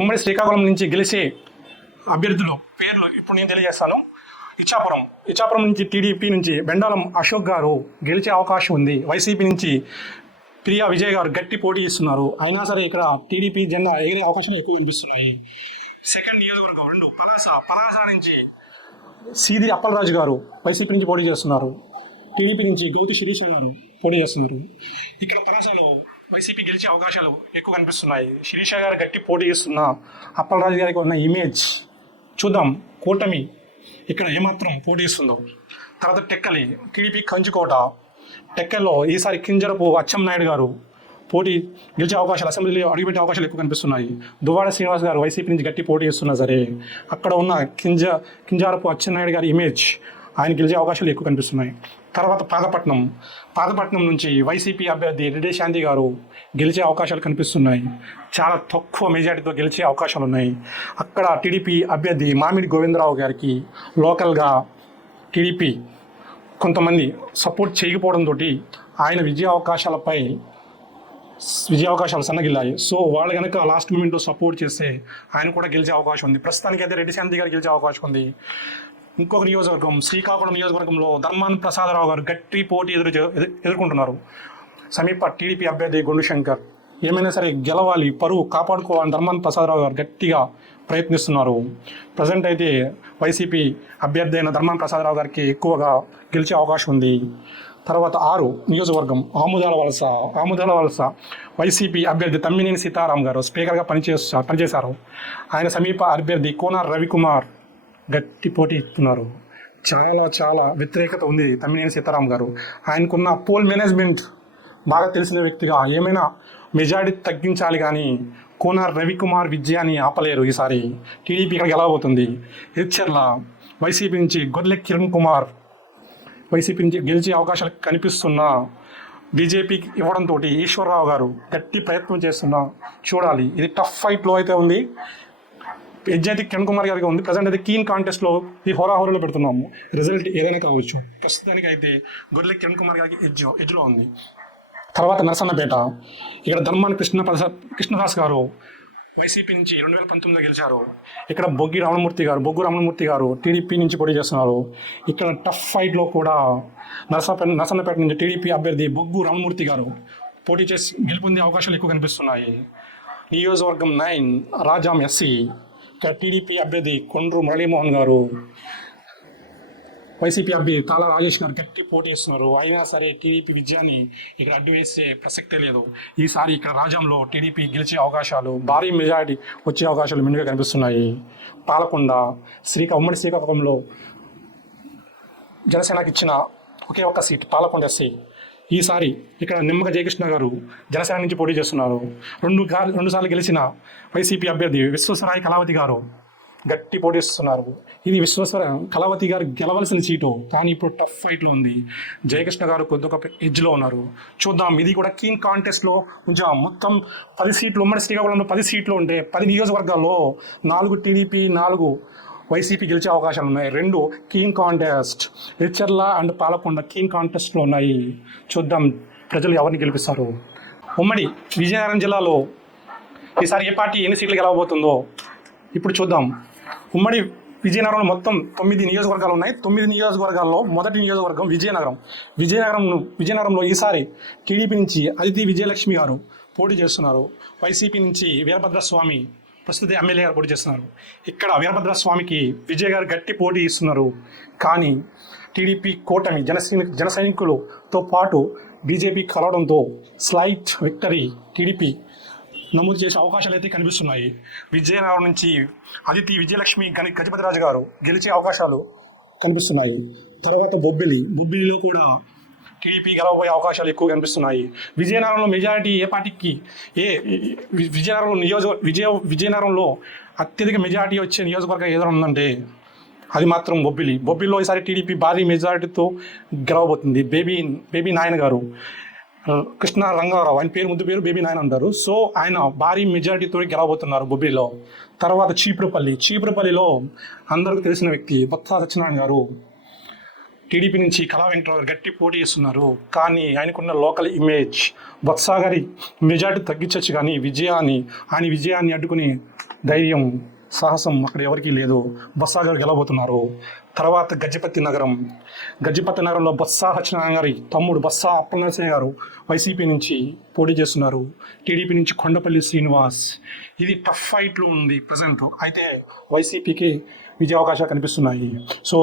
ఉమ్మడి శ్రీకాకుళం నుంచి గెలిచే అభ్యర్థులు పేర్లు ఇప్పుడు నేను తెలియజేస్తాను. ఇచ్చాపురం నుంచి టీడీపీ నుంచి బెండాలం అశోక్ గారు గెలిచే అవకాశం ఉంది. వైసీపీ నుంచి ప్రియా విజయ్ గారు గట్టి పోటీ ఇస్తున్నారు. అయినా సరే ఇక్కడ టీడీపీ జెండా ఎగిరే అవకాశం ఎక్కువ కనిపిస్తున్నాయి. సెకండ్ నియోజకవర్గం 2 పలాస నుంచి సీది అప్పలరాజు గారు వైసీపీ నుంచి పోటీ చేస్తున్నారు. టీడీపీ నుంచి గౌతి శిరీష గారు పోటీ చేస్తున్నారు. ఇక్కడ పలాసలో వైసీపీ గెలిచే అవకాశాలు ఎక్కువ కనిపిస్తున్నాయి. శిరీష గారు గట్టి పోటీ చేస్తున్న అప్పలరాజు గారికి ఉన్న ఇమేజ్ చూద్దాం. కూటమి ఇక్కడ ఏమాత్రం పోటీ ఇస్తుందో. తర్వాత టెక్కలి టీడీపీ కంచుకోట. టెక్కల్లో ఈసారి కింజరపు అచ్చెన్నాయుడు గారు పోటీ గెలిచే అవకాశాలు, అసెంబ్లీలో అడుగుపెట్టే అవకాశాలు ఎక్కువ కనిపిస్తున్నాయి. దువ్వాడ శ్రీనివాస్ గారు వైసీపీ నుంచి గట్టి పోటీ ఇస్తున్నా సరే అక్కడ ఉన్న కింజారపు అచ్చెన్నాయుడు గారి ఇమేజ్ ఆయన గెలిచే అవకాశాలు ఎక్కువ కనిపిస్తున్నాయి. తర్వాత పాతపట్నం నుంచి వైసీపీ అభ్యర్థి రెడ్డి శాంతి గారు గెలిచే అవకాశాలు కనిపిస్తున్నాయి. చాలా తక్కువ మెజార్టీతో గెలిచే అవకాశాలు ఉన్నాయి. అక్కడ టీడీపీ అభ్యర్థి మామిడి గోవిందరావు గారికి లోకల్గా టీడీపీ కొంతమంది సపోర్ట్ చేయకపోవడంతో ఆయన విజయ అవకాశాలు సన్నగిల్లాయి. సో వాళ్ళు కనుక లాస్ట్ మూమెంట్లో సపోర్ట్ చేస్తే ఆయన కూడా గెలిచే అవకాశం ఉంది. ప్రస్తుతానికి అయితే రెడ్డి శాంతి గారు గెలిచే అవకాశం ఉంది. ఇంకొక నియోజకవర్గం శ్రీకాకుళం నియోజకవర్గంలో ధర్మాన ప్రసాదరావు గారు గట్టి పోటీ ఎదుర్కొంటున్నారు. సమీప టీడీపీ అభ్యర్థి గొండు శంకర్ ఏమైనా సరే గెలవాలి, పరువు కాపాడుకోవాలని ధర్మాన ప్రసాదరావు గారు గట్టిగా ప్రయత్నిస్తున్నారు. ప్రజెంట్ అయితే వైసీపీ అభ్యర్థి అయిన ధర్మాన ప్రసాదరావు గారికి ఎక్కువగా గెలిచే అవకాశం ఉంది. తర్వాత 6 నియోజకవర్గం ఆముదాల వలస వైసీపీ అభ్యర్థి తమ్మినేని సీతారాం గారు స్పీకర్గా పనిచేశారు. ఆయన సమీప అభ్యర్థి కోనార్ రవికుమార్ గట్టి పోటీ ఇస్తున్నారు. చాలా వ్యతిరేకత ఉంది తమ్మినేని సీతారాం గారు. ఆయనకున్న పోల్ మేనేజ్మెంట్ బాగా తెలిసిన వ్యక్తిగా ఏమైనా మెజారిటీ తగ్గించాలి కానీ కోనార్ రవికుమార్ విజయాన్ని ఆపలేరు. ఈసారి టీడీపీ ఇక్కడ గెలవబోతుంది. ఎచ్చెర్ల వైసీపీ నుంచి గొర్రె కిరణ్ కుమార్ వైసీపీ నుంచి గెలిచే అవకాశాలు కనిపిస్తున్న బీజేపీకి ఇవ్వడంతో ఈశ్వరరావు గారు గట్టి ప్రయత్నం చేస్తున్నా చూడాలి. ఇది టఫ్ ఫైట్లో అయితే ఉంది. ఎడ్జ్ అయితే కిరణ్ కుమార్ గారికి ఉంది. ప్రజెంట్ అయితే కీన్ కాంటెస్ట్లో ఈ హోరాహోరాలో పెడుతున్నాము. రిజల్ట్ ఏదైనా కావచ్చు. ప్రస్తుతానికి అయితే గొర్రె కిరణ్ కుమార్ గారికి ఎడ్జ్లో ఉంది. తర్వాత నరసన్నపేట ఇక్కడ ధర్మాన కృష్ణదాస్ గారు వైసీపీ నుంచి 2019లో గెలిచారు. ఇక్కడ బొగ్గు రామమూర్తి గారు టీడీపీ నుంచి పోటీ చేస్తున్నారు. ఇక్కడ టఫ్ ఫైట్లో కూడా నరసన్నపేట నుంచి టీడీపీ అభ్యర్థి బొగ్గు రామమూర్తి గారు పోటీ చేసి గెలుపొందే అవకాశాలు ఎక్కువ కనిపిస్తున్నాయి. నియోజకవర్గం 9 రాజాం ఎస్సీ ఇక్కడ టీడీపీ అభ్యర్థి కొండ్రు మురళీమోహన్ గారు వైసీపీ అభ్యర్థి తాలా రాజేష్ గారు గట్టి పోటీ ఇస్తున్నారు. అయినా సరే టీడీపీ విజయాన్ని ఇక్కడ అడ్డు వేసే ప్రసక్తే లేదు. ఈసారి ఇక్కడ రాజంలో టీడీపీ గెలిచే అవకాశాలు, భారీ మెజారిటీ వచ్చే అవకాశాలు మెండుగా కనిపిస్తున్నాయి. పాలకొండ ఉమ్మడి శ్రీకాకుళంలో జనసేనకి ఇచ్చిన ఒకే ఒక్క సీట్ పాలకొండ ఎస్సీ. ఈసారి ఇక్కడ నిమ్మక జయకృష్ణ గారు జనసేన నుంచి పోటీ చేస్తున్నారు. రెండు సార్లు గెలిచిన వైసీపీ అభ్యర్థి విశ్వేశ్వరాయ కళావతి గారు గట్టి పోటీ ఇస్తున్నారు. ఇది కళావతి గారు గెలవలసిన సీటు కానీ ఇప్పుడు టఫ్ ఫైట్లో ఉంది. జయకృష్ణ గారు కొద్దిగా ఎడ్జ్లో ఉన్నారు. చూద్దాం. ఇది కూడా కీన్ కాంటెస్ట్లో ఉంచాం. మొత్తం 10 సీట్లు ఉమ్మడి శ్రీకాకుళంలో 10 సీట్లు ఉంటే 10 నియోజకవర్గాల్లో 4 టీడీపీ 4 వైసీపీ గెలిచే అవకాశాలు ఉన్నాయి. 2 keen contest. Etcherla and Palakonda keen కాంటెస్ట్లో ఉన్నాయి. చూద్దాం ప్రజలు ఎవరిని గెలిపిస్తారు. ఉమ్మడి విజయనగరం జిల్లాలో ఈసారి ఏ పార్టీ ఎన్ని సీట్లు గెలవబోతుందో ఇప్పుడు చూద్దాం. ఉమ్మడి విజయనగరంలో మొత్తం 9 నియోజకవర్గాలు ఉన్నాయి. 9 నియోజకవర్గాల్లో మొదటి నియోజకవర్గం విజయనగరంలో ఈసారి టీడీపీ నుంచి అదితి విజయలక్ష్మి గారు పోటీ చేస్తున్నారు. వైసీపీ నుంచి వీరభద్రస్వామి ప్రస్తుత ఎమ్మెల్యే గారు పోటీ చేస్తున్నారు. ఇక్కడ వీరభద్రస్వామికి విజయ్ గారు గట్టి పోటీ ఇస్తున్నారు. కానీ టీడీపీ కూటమి జన సైనికులతో పాటు బీజేపీ కలవడంతో స్లైట్ విక్టరీ టీడీపీ నమోదు చేసే అవకాశాలు అయితే కనిపిస్తున్నాయి. విజయనగరం నుంచి అదితి విజయలక్ష్మి గజపతిరాజు గారు గెలిచే అవకాశాలు కనిపిస్తున్నాయి. తర్వాత బొబ్బిలిలో కూడా టీడీపీ గెలవబోయే అవకాశాలు ఎక్కువ కనిపిస్తున్నాయి. విజయనగరంలో మెజారిటీ ఏ పార్టీకి విజయనగరంలో అత్యధిక మెజారిటీ వచ్చే నియోజకవర్గం ఏదైనా ఉందంటే అది మాత్రం బొబ్బిలిలో ఈసారి టీడీపీ భారీ మెజారిటీతో గెలవబోతుంది. బేబీ నాయన గారు కృష్ణ రంగారావు, ఆయన ముద్దు పేరు బేబీ నాయన అంటారు. సో ఆయన భారీ మెజారిటీతో గెలవబోతున్నారు బొబ్బిలిలో. తర్వాత చీపురుపల్లిలో అందరికీ తెలిసిన వ్యక్తి బొత్స సత్యనారాయణ గారు టీడీపీ నుంచి కళా వెంకటరావు గట్టి పోటీ చేస్తున్నారు. కానీ ఆయనకున్న లోకల్ ఇమేజ్ బొత్స గారి మెజారిటీ తగ్గించవచ్చు కానీ విజయాన్ని అడ్డుకుని ధైర్యం సాహసం అక్కడ ఎవరికీ లేదు. బొత్స గారు గెలవబోతున్నారు. తర్వాత గజపతి నగరంలో బొత్స సత్యనారాయణ గారి తమ్ముడు బొత్స అప్పలనరసయ్య గారు వైసీపీ నుంచి పోటీ చేస్తున్నారు. టీడీపీ నుంచి కొండపల్లి శ్రీనివాస్. ఇది టఫ్ ఫైట్లో ఉంది ప్రజెంట్. అయితే వైసీపీకి విజయ అవకాశాలు కనిపిస్తున్నాయి. సో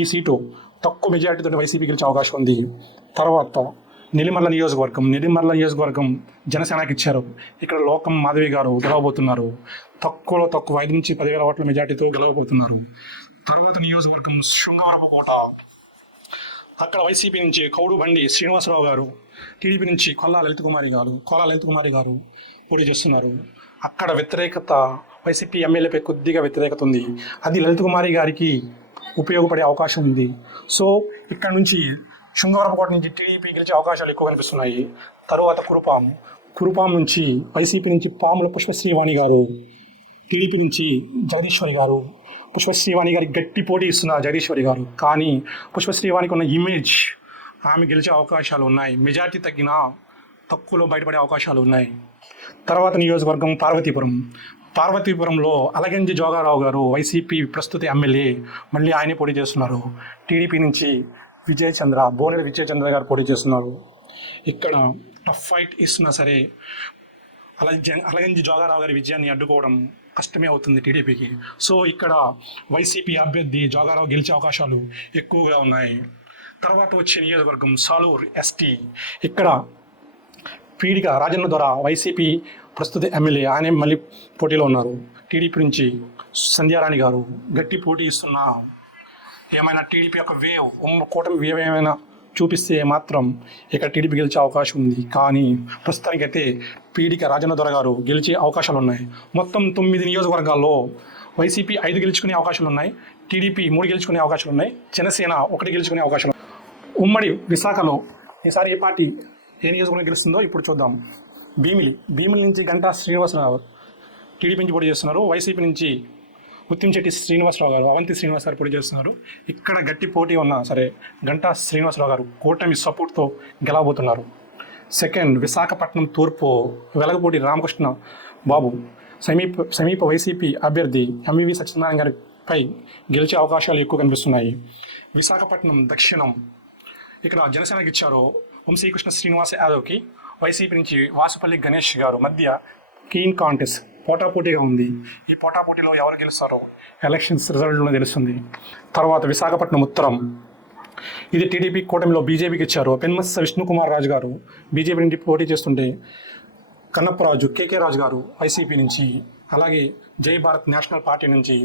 ఈ సీటు తక్కువ మెజారిటీతో వైసీపీ గెలిచే అవకాశం ఉంది. తర్వాత నెల్లిమర్ల నియోజకవర్గం జనసేనకి ఇచ్చారు. ఇక్కడ లోకం మాధవి గారు గెలవబోతున్నారు. తక్కువ 5 నుంచి 10,000 ఓట్ల మెజార్టీతో గెలవబోతున్నారు. తర్వాత నియోజకవర్గం శృంగవరపుకోట. అక్కడ వైసీపీ నుంచి కౌడు బండి శ్రీనివాసరావు గారు, టీడీపీ నుంచి కోలా లలిత కుమారి గారు పోటీ చేస్తున్నారు. అక్కడ వ్యతిరేకత వైసీపీ ఎమ్మెల్యేపై కొద్దిగా వ్యతిరేకత ఉంది. అది లలిత కుమారి గారికి ఉపయోగపడే అవకాశం ఉంది. సో ఇక్కడ నుంచి శృంగవరపుకోట నుంచి టీడీపీ గెలిచే అవకాశాలు ఎక్కువ కనిపిస్తున్నాయి. తరువాత కురుపాం నుంచి వైసీపీ నుంచి పాముల పుష్పశ్రీవాణి గారు, టీడీపీ నుంచి జగదీశ్వరి గారు. పుష్పశ్రీవాణి గారికి గట్టి పోటీ ఇస్తున్నారు జగదీశ్వరి గారు. కానీ పుష్పశ్రీవాణికి ఉన్న ఇమేజ్, ఆమె గెలిచే అవకాశాలు ఉన్నాయి. మెజార్టీ తగ్గినా తక్కువలో బయటపడే అవకాశాలు ఉన్నాయి. తర్వాత నియోజకవర్గం పార్వతీపురంలో అలగంజి జోగారావు గారు వైసీపీ ప్రస్తుత ఎమ్మెల్యే, మళ్ళీ ఆయనే పోటీ చేస్తున్నారు. టీడీపీ నుంచి బోనెల విజయ్ చంద్ర గారు పోటీ చేస్తున్నారు. ఇక్కడ టఫ్ ఫైట్ ఇస్తున్నా సరే అలగంజి జోగారావు గారి విజయాన్ని అడ్డుకోవడం కష్టమే అవుతుంది టీడీపీకి. సో ఇక్కడ వైసీపీ అభ్యర్థి జోగారావు గెలిచే అవకాశాలు ఎక్కువగా ఉన్నాయి. తర్వాత వచ్చే నియోజకవర్గం సాలూరు ఎస్టీ. ఇక్కడ పీడిక రాజన్న దొర వైసీపీ ప్రస్తుత ఎమ్మెల్యే, ఆయనే మళ్ళీ పోటీలో ఉన్నారు. టీడీపీ నుంచి సంధ్యారాణి గారు గట్టి పోటీ ఇస్తున్నా ఏమైనా టీడీపీ యొక్క కూటమి వేవ్ ఏమైనా చూపిస్తే మాత్రం ఇక్కడ టీడీపీ గెలిచే అవకాశం ఉంది. కానీ ప్రస్తుతానికైతే పీడిక రాజన్న దొర గారు గెలిచే అవకాశాలు ఉన్నాయి. మొత్తం 9 నియోజకవర్గాల్లో వైసీపీ 5 గెలుచుకునే అవకాశాలు ఉన్నాయి. టీడీపీ 3 గెలుచుకునే అవకాశాలు ఉన్నాయి. జనసేన 1 గెలుచుకునే అవకాశాలు. ఉమ్మడి విశాఖలో ఈసారి ఏ నియోజకవర్గం గెలుస్తుందో ఇప్పుడు చూద్దాం. భీమిలి నుంచి గంటా శ్రీనివాసరావు టీడీపీ నుంచి పోటీ చేస్తున్నారు. వైసీపీ నుంచి ముత్యంశెట్టి శ్రీనివాసరావు గారు, అవంతి శ్రీనివాస్ గారు పోటీ చేస్తున్నారు. ఇక్కడ గట్టి పోటీ ఉన్నా సరే గంటా శ్రీనివాసరావు గారు కూటమి సపోర్ట్తో గెలవబోతున్నారు. సెకండ్, విశాఖపట్నం తూర్పు వెలగపూడి రామకృష్ణ బాబు సమీప వైసీపీ అభ్యర్థి ఎంవివి సత్యనారాయణ గారిపై గెలిచే అవకాశాలు ఎక్కువ కనిపిస్తున్నాయి. విశాఖపట్నం దక్షిణం, ఇక్కడ జనసేనకి ఇచ్చారు వంశీకృష్ణ శ్రీనివాస యాదవ్కి. వైసీపీ నుంచి వాసుపల్లి గణేష్ గారు మధ్య కీన్ కాంటెస్ట్ పోటాపోటీగా ఉంది. ఈ పోటాపోటీలో ఎవరు గెలుస్తారో ఎలక్షన్స్ రిజల్ట్లో తెలుస్తుంది. తర్వాత విశాఖపట్నం ఉత్తరం, ఇది టీడీపీ కూటమిలో బీజేపీకి ఇచ్చారు. పెన్మత్స విష్ణుకుమార్ రాజు గారు బీజేపీ నుండి పోటీ చేస్తుంటే కన్నప్పరాజు కేకే రాజు గారు వైసీపీ నుంచి, అలాగే జై భారత్ నేషనల్ పార్టీ నుంచి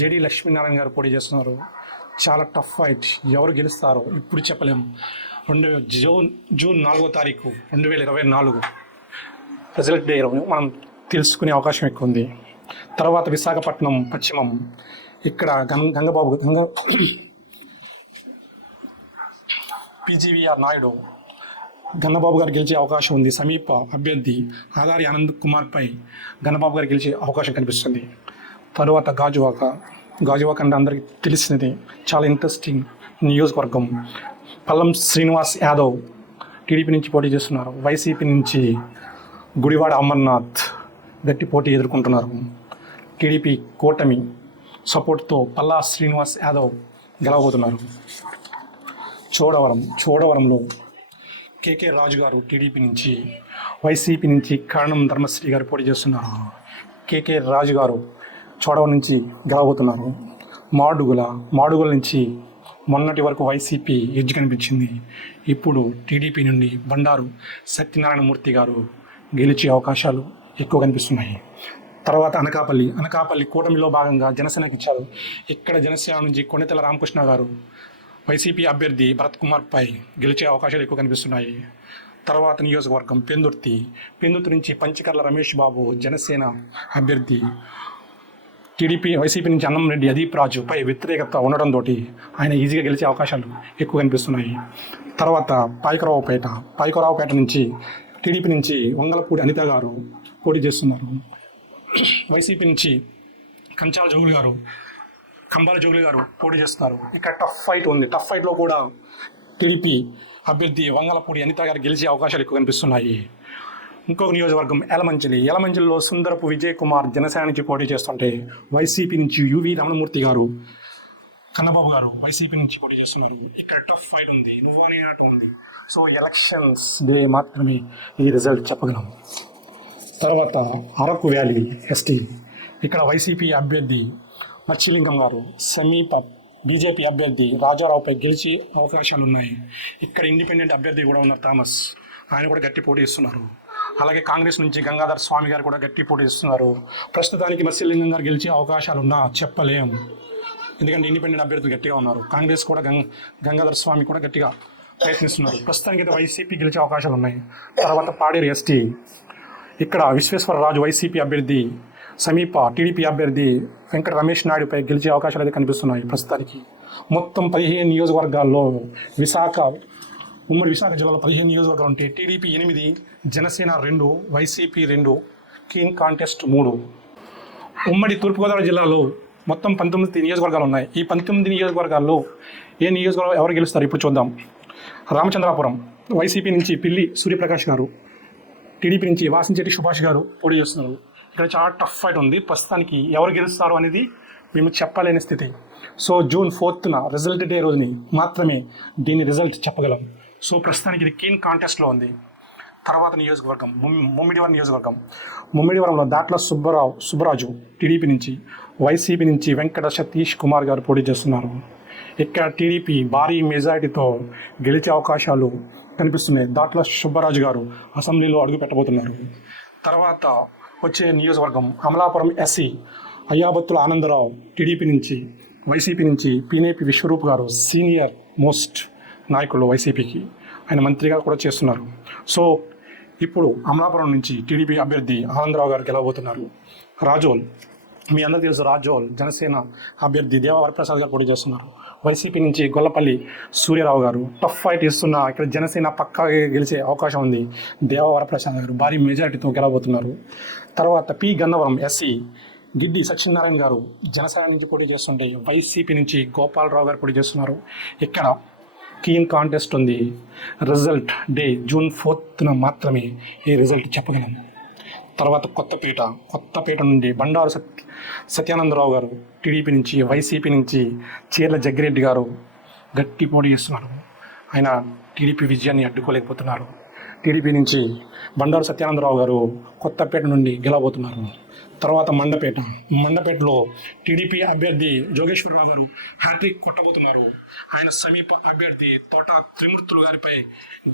జేడీ లక్ష్మీనారాయణ గారు పోటీ చేస్తున్నారు. చాలా టఫ్ ఫైట్. ఎవరు గెలుస్తారో ఇప్పుడు చెప్పలేము. జూన్ 4వ తారీఖు 2024 రిజల్ట్ డే మనం తెలుసుకునే అవకాశం ఎక్కువ ఉంది. తర్వాత విశాఖపట్నం పశ్చిమం, ఇక్కడ పీజీవీఆర్ నాయుడు గన్నబాబు గారు గెలిచే అవకాశం ఉంది. సమీప అభ్యర్థి ఆదారి ఆనంద్ కుమార్పై గన్నబాబు గారు గెలిచే అవకాశం కనిపిస్తుంది. తర్వాత గాజువాక అంటే అందరికీ తెలిసినది, చాలా ఇంట్రెస్టింగ్ నియోజకవర్గం. పల్లం శ్రీనివాస్ యాదవ్ టీడీపీ నుంచి పోటీ చేస్తున్నారు. వైసీపీ నుంచి గుడివాడ అమర్నాథ్ గట్టి పోటీ ఎదుర్కొంటున్నారు. టీడీపీ కూటమి సపోర్ట్తో పల్లా శ్రీనివాస్ యాదవ్ గెలవబోతున్నారు. చోడవరంలో కేకే రాజు గారు టీడీపీ నుంచి, వైసీపీ నుంచి కరణం ధర్మశ్రీ గారు పోటీ చేస్తున్నారు. కేకే రాజు గారు చోడవరం నుంచి గెలవబోతున్నారు. మాడుగుల నుంచి మొన్నటి వరకు వైసీపీ ఎడ్జ్ కనిపించింది. ఇప్పుడు టీడీపీ నుండి బండారు సత్యనారాయణ మూర్తి గారు గెలిచే అవకాశాలు ఎక్కువ కనిపిస్తున్నాయి. తర్వాత అనకాపల్లి కూటమిలో భాగంగా జనసేనకి ఇచ్చారు. ఇక్కడ జనసేన నుంచి కొణితెల రామకృష్ణ గారు వైసీపీ అభ్యర్థి భరత్ కుమార్పై గెలిచే అవకాశాలు ఎక్కువ కనిపిస్తున్నాయి. తర్వాత నియోజకవర్గం పెందుర్తి నుంచి పంచకర్ల రమేష్ బాబు జనసేన అభ్యర్థి, వైసీపీ నుంచి అన్నంరెడ్డి అదీప్ రాజుపై వ్యతిరేకత ఉండడంతో ఆయన ఈజీగా గెలిచే అవకాశాలు ఎక్కువ కనిపిస్తున్నాయి. తర్వాత పాయకరావుపేట నుంచి టీడీపీ నుంచి వంగలపూడి అనిత గారు పోటీ చేస్తున్నారు. వైసీపీ నుంచి కంబాల జోగులు గారు పోటీ చేస్తున్నారు. ఇక్కడ టఫ్ ఫైట్ ఉంది. టఫ్ ఫైట్లో కూడా టీడీపీ అభ్యర్థి వంగలపూడి అనిత గారు గెలిచే అవకాశాలు ఎక్కువ కనిపిస్తున్నాయి. ఇంకొక నియోజకవర్గం యలమంచిలిలో సుందరపు విజయ్ కుమార్ జనసేన నుంచి పోటీ చేస్తుంటే వైసీపీ నుంచి యువి రమణమూర్తి గారు కన్నబాబు గారు వైసీపీ నుంచి పోటీ చేస్తున్నారు. ఇక్కడ టఫ్ ఫైట్ ఉంది, నువ్వు అనే ఆట ఉంది. సో ఎలక్షన్స్ డే మాత్రమే ఈ రిజల్ట్ చెప్పగలం. తర్వాత అరకు వ్యాలీ ఎస్టీ, ఇక్కడ వైసీపీ అభ్యర్థి మచ్చిలింగం గారు సమీప బీజేపీ అభ్యర్థి రాజారావుపై గెలిచే అవకాశాలు ఉన్నాయి. ఇక్కడ ఇండిపెండెంట్ అభ్యర్థి కూడా ఉన్నారు థామస్, ఆయన కూడా గట్టి పోటీ ఇస్తున్నారు. అలాగే కాంగ్రెస్ నుంచి గంగాధర్ స్వామి గారు కూడా గట్టి పోటీ ఇస్తున్నారు. ప్రస్తుతానికి మత్స్యలింగం గారు గెలిచే అవకాశాలు ఉన్నా చెప్పలేం, ఎందుకంటే ఇండిపెండెంట్ అభ్యర్థులు గట్టిగా ఉన్నారు. కాంగ్రెస్ కూడా గంగాధర్ స్వామి కూడా గట్టిగా ప్రయత్నిస్తున్నారు. ప్రస్తుతానికి అయితే వైసీపీ గెలిచే అవకాశాలు ఉన్నాయి. తర్వాత పాడేరు ఎస్టీ, ఇక్కడ విశ్వేశ్వరరాజు వైసీపీ అభ్యర్థి సమీప టీడీపీ అభ్యర్థి వెంకట రమేష్ నాయుడుపై గెలిచే అవకాశాలు అయితే కనిపిస్తున్నాయి. ప్రస్తుతానికి మొత్తం 15 నియోజకవర్గాల్లో ఉమ్మడి విశాఖ జిల్లాలో 15 నియోజకవర్గాలు ఉంటే TDP 8, Janasena 2, YCP 2, keen contest 3. ఉమ్మడి తూర్పుగోదావరి జిల్లాలో మొత్తం 19 నియోజకవర్గాలు ఉన్నాయి. ఈ 19 నియోజకవర్గాల్లో ఏ నియోజకవర్గం ఎవరు గెలుస్తారు ఇప్పుడు చూద్దాం. రామచంద్రాపురం వైసీపీ నుంచి పిల్లి సూర్యప్రకాష్ గారు, టీడీపీ నుంచి వాసించెట్టి సుభాష్ గారు పోటీ చేస్తున్నారు. ఇక్కడ చాలా టఫ్ ఫైట్ ఉంది. ప్రస్తుతానికి ఎవరు గెలుస్తారు అనేది మేము చెప్పలేని స్థితి. So June 4th result day రోజుని మాత్రమే దీని రిజల్ట్ చెప్పగలం. సో ప్రస్తుతానికి ఇది కీన్ కాంటెస్ట్లో ఉంది. తర్వాత నియోజకవర్గం ముమ్మిడివరంలో దాట్ల సుబ్బరాజు టీడీపీ నుంచి, వైసీపీ నుంచి వెంకట సతీష్ కుమార్ గారు పోటీ చేస్తున్నారు. ఇక్కడ టీడీపీ భారీ మెజారిటీతో గెలిచే అవకాశాలు కనిపిస్తున్నాయి. దాట్ల సుబ్బరాజు గారు అసెంబ్లీలో అడుగు పెట్టబోతున్నారు. తర్వాత వచ్చే నియోజకవర్గం అమలాపురం ఎస్సీ, అయ్యాబత్తుల ఆనందరావు టీడీపీ నుంచి, వైసీపీ నుంచి పినేపి విశ్వరూప్ గారు సీనియర్ మోస్ట్ నాయకులు వైసీపీకి, ఆయన మంత్రిగా కూడా చేస్తున్నారు. సో ఇప్పుడు అమలాపురం నుంచి టీడీపీ అభ్యర్థి ఆనందరావు గారు గెలవబోతున్నారు. రాజోల్, మీ అందరూ తెలుసు, రాజోల్ జనసేన అభ్యర్థి దేవవరప్రసాద్ గారు పోటీ చేస్తున్నారు. వైసీపీ నుంచి గొల్లపల్లి సూర్యారావు గారు టఫ్ ఫైట్ ఇస్తున్న ఇక్కడ జనసేన పక్కాగా గెలిచే అవకాశం ఉంది. దేవవరప్రసాద్ గారు భారీ మెజారిటీతో గెలవబోతున్నారు. తర్వాత పి గన్నవరం ఎస్సీ, గిడ్డి సత్యనారాయణ గారు జనసేన నుంచి పోటీ చేస్తుంటే వైసీపీ నుంచి గోపాలరావు గారు పోటీ చేస్తున్నారు. ఇక్కడ కీన్ కాంటెస్ట్ ఉంది. రిజల్ట్ డే June 4th మాత్రమే ఈ రిజల్ట్ చెప్పగలం. తర్వాత కొత్తపేట నుండి బండారు సత్యానందరావు గారు టీడీపీ నుంచి, వైసీపీ నుంచి చీర్ల జగ్గిరెడ్డి గారు గట్టి పోటీ చేస్తున్నారు. ఆయన టీడీపీ విజయాన్ని అడ్డుకోలేకపోతున్నారు. టీడీపీ నుంచి బండారు సత్యానందరావు గారు కొత్తపేట నుండి గెలవబోతున్నారు. తర్వాత మండపేటలో టీడీపీ అభ్యర్థి జోగేశ్వరరావు గారు హ్యాట్రిక్ కొట్టబోతున్నారు. ఆయన సమీప అభ్యర్థి తోట త్రిమూర్తులు గారిపై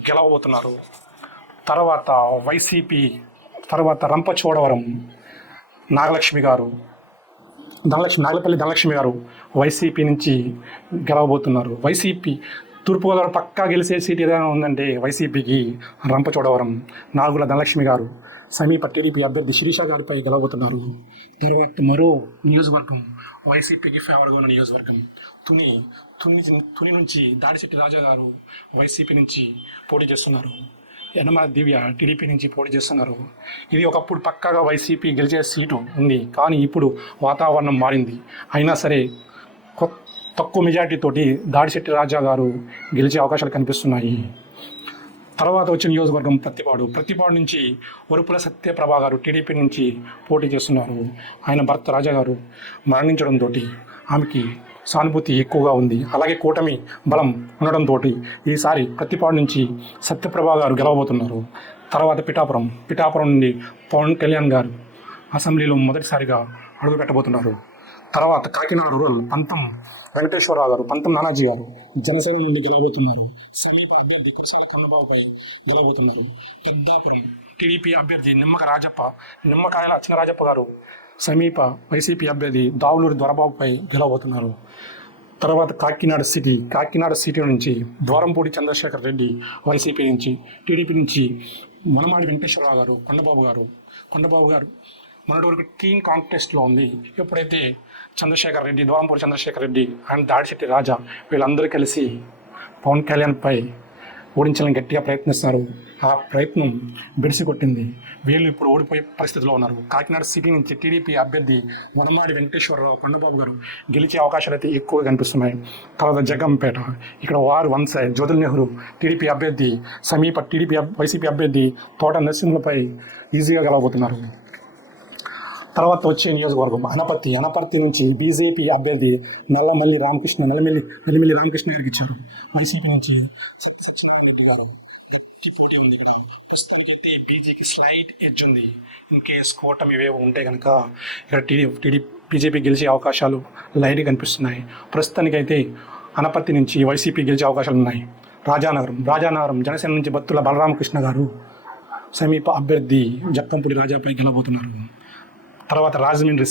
గెలవబోతున్నారు. తర్వాత వైసీపీ రంపచోడవరం నాగలపల్లి ధనలక్ష్మి గారు వైసీపీ నుంచి గెలవబోతున్నారు. వైసీపీ తూర్పుగోదావరి పక్కా గెలిచే సీట్ ఏదైనా ఉందంటే వైసీపీకి రంపచోడవరం. నాగుల ధనలక్ష్మి గారు సమీప టీడీపీ అభ్యర్థి శిరీష గారిపై గెలవబోతున్నారు. తర్వాత మరో నియోజకవర్గం వైసీపీకి ఫేవర్గా ఉన్న నియోజకవర్గం తుని నుంచి దాడిశెట్టి రాజా గారు వైసీపీ నుంచి పోటీ చేస్తున్నారు. యనమల దివ్య టీడీపీ నుంచి పోటీ చేస్తున్నారు. ఇది ఒకప్పుడు పక్కాగా వైసీపీ గెలిచే సీటు ఉంది, కానీ ఇప్పుడు వాతావరణం మారింది. అయినా సరే తక్కువ మెజార్టీతోటి దాడిశెట్టి రాజా గారు గెలిచే అవకాశాలు కనిపిస్తున్నాయి. తర్వాత వచ్చిన నియోజకవర్గం ప్రతిపాడు నుంచి వరుపుల సత్యప్రభ గారు టీడీపీ నుంచి పోటీ చేస్తున్నారు. ఆయన భర్త రాజా గారు మరణించడంతో ఆమెకి సానుభూతి ఎక్కువగా ఉంది. అలాగే కూటమి బలం ఉండడంతో ఈసారి ప్రతిపాడు నుంచి సత్యప్రభ గారు గెలవబోతున్నారు. తర్వాత పిఠాపురం నుండి పవన్ కళ్యాణ్ గారు అసెంబ్లీలో మొదటిసారిగా అడుగు పెట్టబోతున్నారు. తర్వాత కాకినాడ రూరల్ పంతం వెంకటేశ్వరరావు గారు, పంతం నానాజీ గారు జనసేన నుండి గెలవబోతున్నారు. సమీప అభ్యర్థి కురసాల కన్నబాబుపై గెలవబోతున్నారు. పెద్దాపురం టీడీపీ అభ్యర్థి నిమ్మకాయల చినరాజప్ప గారు సమీప వైసీపీ అభ్యర్థి దావులూరి దొరబాబుపై గెలవబోతున్నారు. తర్వాత కాకినాడ సిటీ నుంచి ద్వారంపూడి చంద్రశేఖర్ రెడ్డి వైసీపీ నుంచి, టీడీపీ నుంచి మనమాడి వెంకటేశ్వరరావు గారు, కొండబాబు గారు మొన్నటి వరకు కీన్ కాంటెస్ట్లో ఉంది. ఎప్పుడైతే ద్వారంపూడి చంద్రశేఖర్ రెడ్డి అండ్ దాడిశెట్టి రాజా వీళ్ళందరూ కలిసి పవన్ కళ్యాణ్పై ఓడించాలని గట్టిగా ప్రయత్నిస్తున్నారు. ఆ ప్రయత్నం బెడిసి కొట్టింది. వీళ్ళు ఇప్పుడు ఓడిపోయే పరిస్థితిలో ఉన్నారు. కాకినాడ సిటీ నుంచి టీడీపీ అభ్యర్థి వనమాడి వెంకటేశ్వరరావు కొండబాబు గారు గెలిచే అవకాశాలు అయితే ఎక్కువగా కనిపిస్తున్నాయి. తర్వాత జగంపేట, ఇక్కడ వారు one side Jyothula Nehru TDP అభ్యర్థి, సమీప వైసీపీ అభ్యర్థి తోట నరసింహులపై ఈజీగా గెలవబోతున్నారు. తర్వాత వచ్చే నియోజకవర్గం అనపర్తి నుంచి బీజేపీ అభ్యర్థి నల్లమిల్లి రామకృష్ణ గారికి ఇచ్చారు. వైసీపీ నుంచి సత్యనారాయణ రెడ్డి గారు గట్టి పోటీ ఉంది. ఇక్కడ ప్రస్తుతానికైతే బీజేపీ స్లైట్ ఎడ్జ్ ఉంది. ఇన్ కేస్ కూటమి ఇవేవో ఉంటే కనుక ఇక్కడ బీజేపీ గెలిచే అవకాశాలు లైట్గా కనిపిస్తున్నాయి. ప్రస్తుతానికైతే అనపర్తి నుంచి వైసీపీ గెలిచే అవకాశాలు ఉన్నాయి. రాజానగరం జనసేన నుంచి బత్తుల బలరామకృష్ణ గారు సమీప అభ్యర్థి జక్కంపూడి రాజాపై గెలవబోతున్నారు. తర్వాత రాజమండ్రి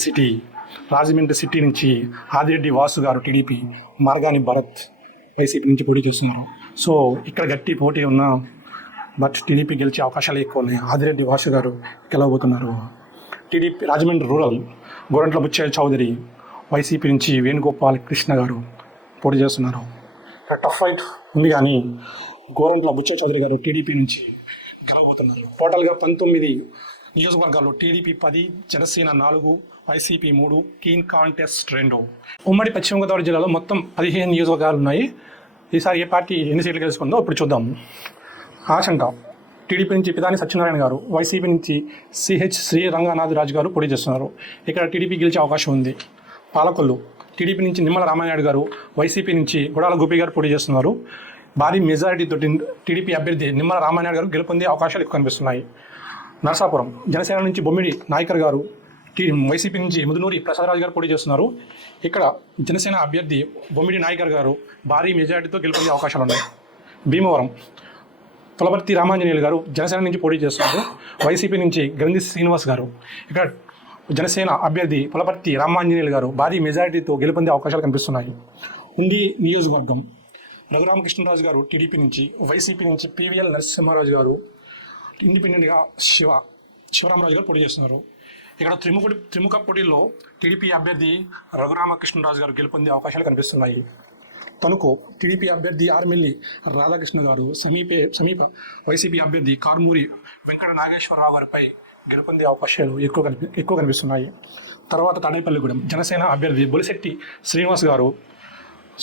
సిటీ నుంచి ఆదిరెడ్డి వాసు గారు టీడీపీ, మార్గాని భరత్ వైసీపీ నుంచి పోటీ చేస్తున్నారు. సో ఇక్కడ గట్టి పోటీ ఉన్న బట్ టీడీపీ గెలిచే అవకాశాలు ఎక్కువ ఉన్నాయి. ఆదిరెడ్డి వాసు గారు గెలవబోతున్నారు. TDP Rajahmundry rural Gorantla Butchaiah Chowdary YCP నుంచి వేణుగోపాల్ కృష్ణ గారు పోటీ చేస్తున్నారు. ఇక్కడ టఫ్ ఫైట్ ఉంది కానీ గోరంట్ల బుచ్చయ్య చౌదరి గారు టీడీపీ నుంచి గెలవబోతున్నారు. టోటల్గా 19 నియోజకవర్గాల్లో TDP 10, Janasena 4, YCP 3, keen contest 2. ఉమ్మడి పశ్చిమ గోదావరి జిల్లాలో మొత్తం 15 నియోజకవర్గాలు ఉన్నాయి. ఈసారి ఏ పార్టీ ఎన్ని సీట్లు గెలుచుకుందో ఇప్పుడు చూద్దాం. ఆచంట టీడీపీ నుంచి పితాని సత్యనారాయణ గారు, వైసీపీ నుంచి శ్రీ రంగనాథరాజు గారు పోటీ చేస్తున్నారు. ఇక్కడ టీడీపీ గెలిచే అవకాశం ఉంది. పాలకొల్లు టీడీపీ నుంచి నిమ్మల రామానాయుడు గారు, వైసీపీ నుంచి గుడాల గోపి గారు పోటీ చేస్తున్నారు. భారీ మెజారిటీతో టీడీపీ అభ్యర్థి నిమ్మల రామానాయుడు గారు గెలుపొందే అవకాశాలు ఎక్కువ కనిపిస్తున్నాయి. నరసాపురం జనసేన నుంచి బొమ్మిడి నాయకర్ గారు, వైసీపీ నుంచి ముదునూరి ప్రసాదరాజు గారు పోటీ చేస్తున్నారు. ఇక్కడ జనసేన అభ్యర్థి బొమ్మిడి నాయకర్ గారు భారీ మెజారిటీతో గెలుపొందే అవకాశాలు ఉన్నాయి. భీమవరం పులపర్తి రామాంజనేయులు గారు జనసేన నుంచి పోటీ చేస్తున్నారు. వైసీపీ నుంచి గ్రంథి శ్రీనివాస్ గారు, ఇక్కడ జనసేన అభ్యర్థి పులపర్తి రామాంజనేయులు గారు భారీ మెజారిటీతో గెలుపొందే అవకాశాలు కనిపిస్తున్నాయి. ఉండి నియోజకవర్గం రఘురామకృష్ణరాజు గారు టీడీపీ నుంచి, వైసీపీ నుంచి పివిఎల్ నరసింహారాజు గారు, ఇండిపెండెంట్గా శివరామరాజు గారు పోటీ చేస్తున్నారు. ఇక్కడ త్రిముఖ పోటీల్లో టీడీపీ అభ్యర్థి రఘురామకృష్ణరాజు గారు గెలుపొందే అవకాశాలు కనిపిస్తున్నాయి. తణుకు టీడీపీ అభ్యర్థి ఆర్మిల్లి రాధాకృష్ణ గారు, సమీప వైసీపీ అభ్యర్థి కార్మూరి వెంకట నాగేశ్వరరావు గారిపై గెలుపొందే అవకాశాలు ఎక్కువ కనిపిస్తున్నాయి. తర్వాత తాడేపల్లిగూడెం జనసేన అభ్యర్థి బొలిశెట్టి శ్రీనివాస్ గారు,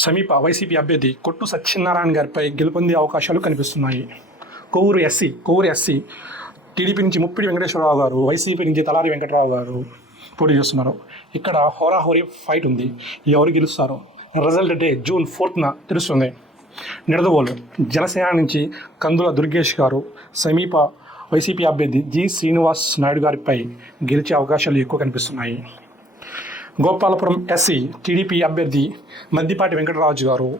సమీప వైసీపీ అభ్యర్థి కొట్టు సత్యనారాయణ గారిపై గెలుపొందే అవకాశాలు కనిపిస్తున్నాయి. కొవ్వూరు ఎస్సీ టీడీపీ నుంచి ముప్పిడి వెంకటేశ్వరరావు గారు, వైసీపీ నుంచి తలారి వెంకటరావు గారు పోటీ చేస్తున్నారు. ఇక్కడ హోరాహోరీ ఫైట్ ఉంది. ఎవరు గెలుస్తారో రిజల్ట్ డే June 4th తెలుస్తుంది. నిడదవోలు జనసేన నుంచి కందుల దుర్గేష్ గారు, సమీప వైసీపీ అభ్యర్థి జి శ్రీనివాస్ నాయుడు గారిపై గెలిచే అవకాశాలు ఎక్కువ కనిపిస్తున్నాయి. గోపాలపురం ఎస్సీ టీడీపీ అభ్యర్థి మద్దిపాటి వెంకటరాజు గారు,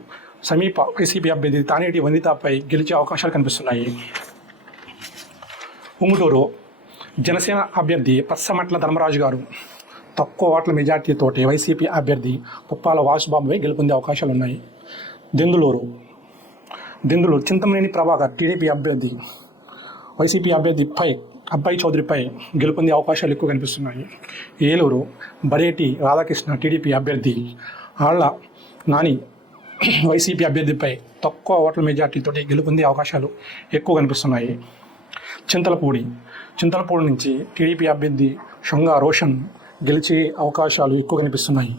సమీప వైసీపీ అభ్యర్థి తానేటి వందితపై గెలిచే అవకాశాలు కనిపిస్తున్నాయి. ఉంగుటూరు జనసేన అభ్యర్థి పచ్చమట్ల ధర్మరాజు గారు తక్కువ ఓట్ల మెజార్టీతోటి వైసీపీ అభ్యర్థి పుప్పాల వాసుబాబుపై గెలుపొందే అవకాశాలు ఉన్నాయి. దెందులూరు చింతమనేని ప్రభాకర్ టీడీపీ అభ్యర్థి, వైసీపీ అభ్యర్థి అబ్బాయి చౌదరిపై గెలుపొందే అవకాశాలు ఎక్కువ కనిపిస్తున్నాయి. ఏలూరు బరేటి రాధాకృష్ణ టీడీపీ అభ్యర్థి, ఆళ్ల నాని వైసీపీ అభ్యర్థిపై తక్కువ ఓట్ల మెజార్టీతో గెలుపొందే అవకాశాలు ఎక్కువ కనిపిస్తున్నాయి. చింతలపూడి నుంచి టీడీపీ అభ్యర్థి షొంగా రోషన్ గెలిచే అవకాశాలు ఎక్కువ కనిపిస్తున్నాయి.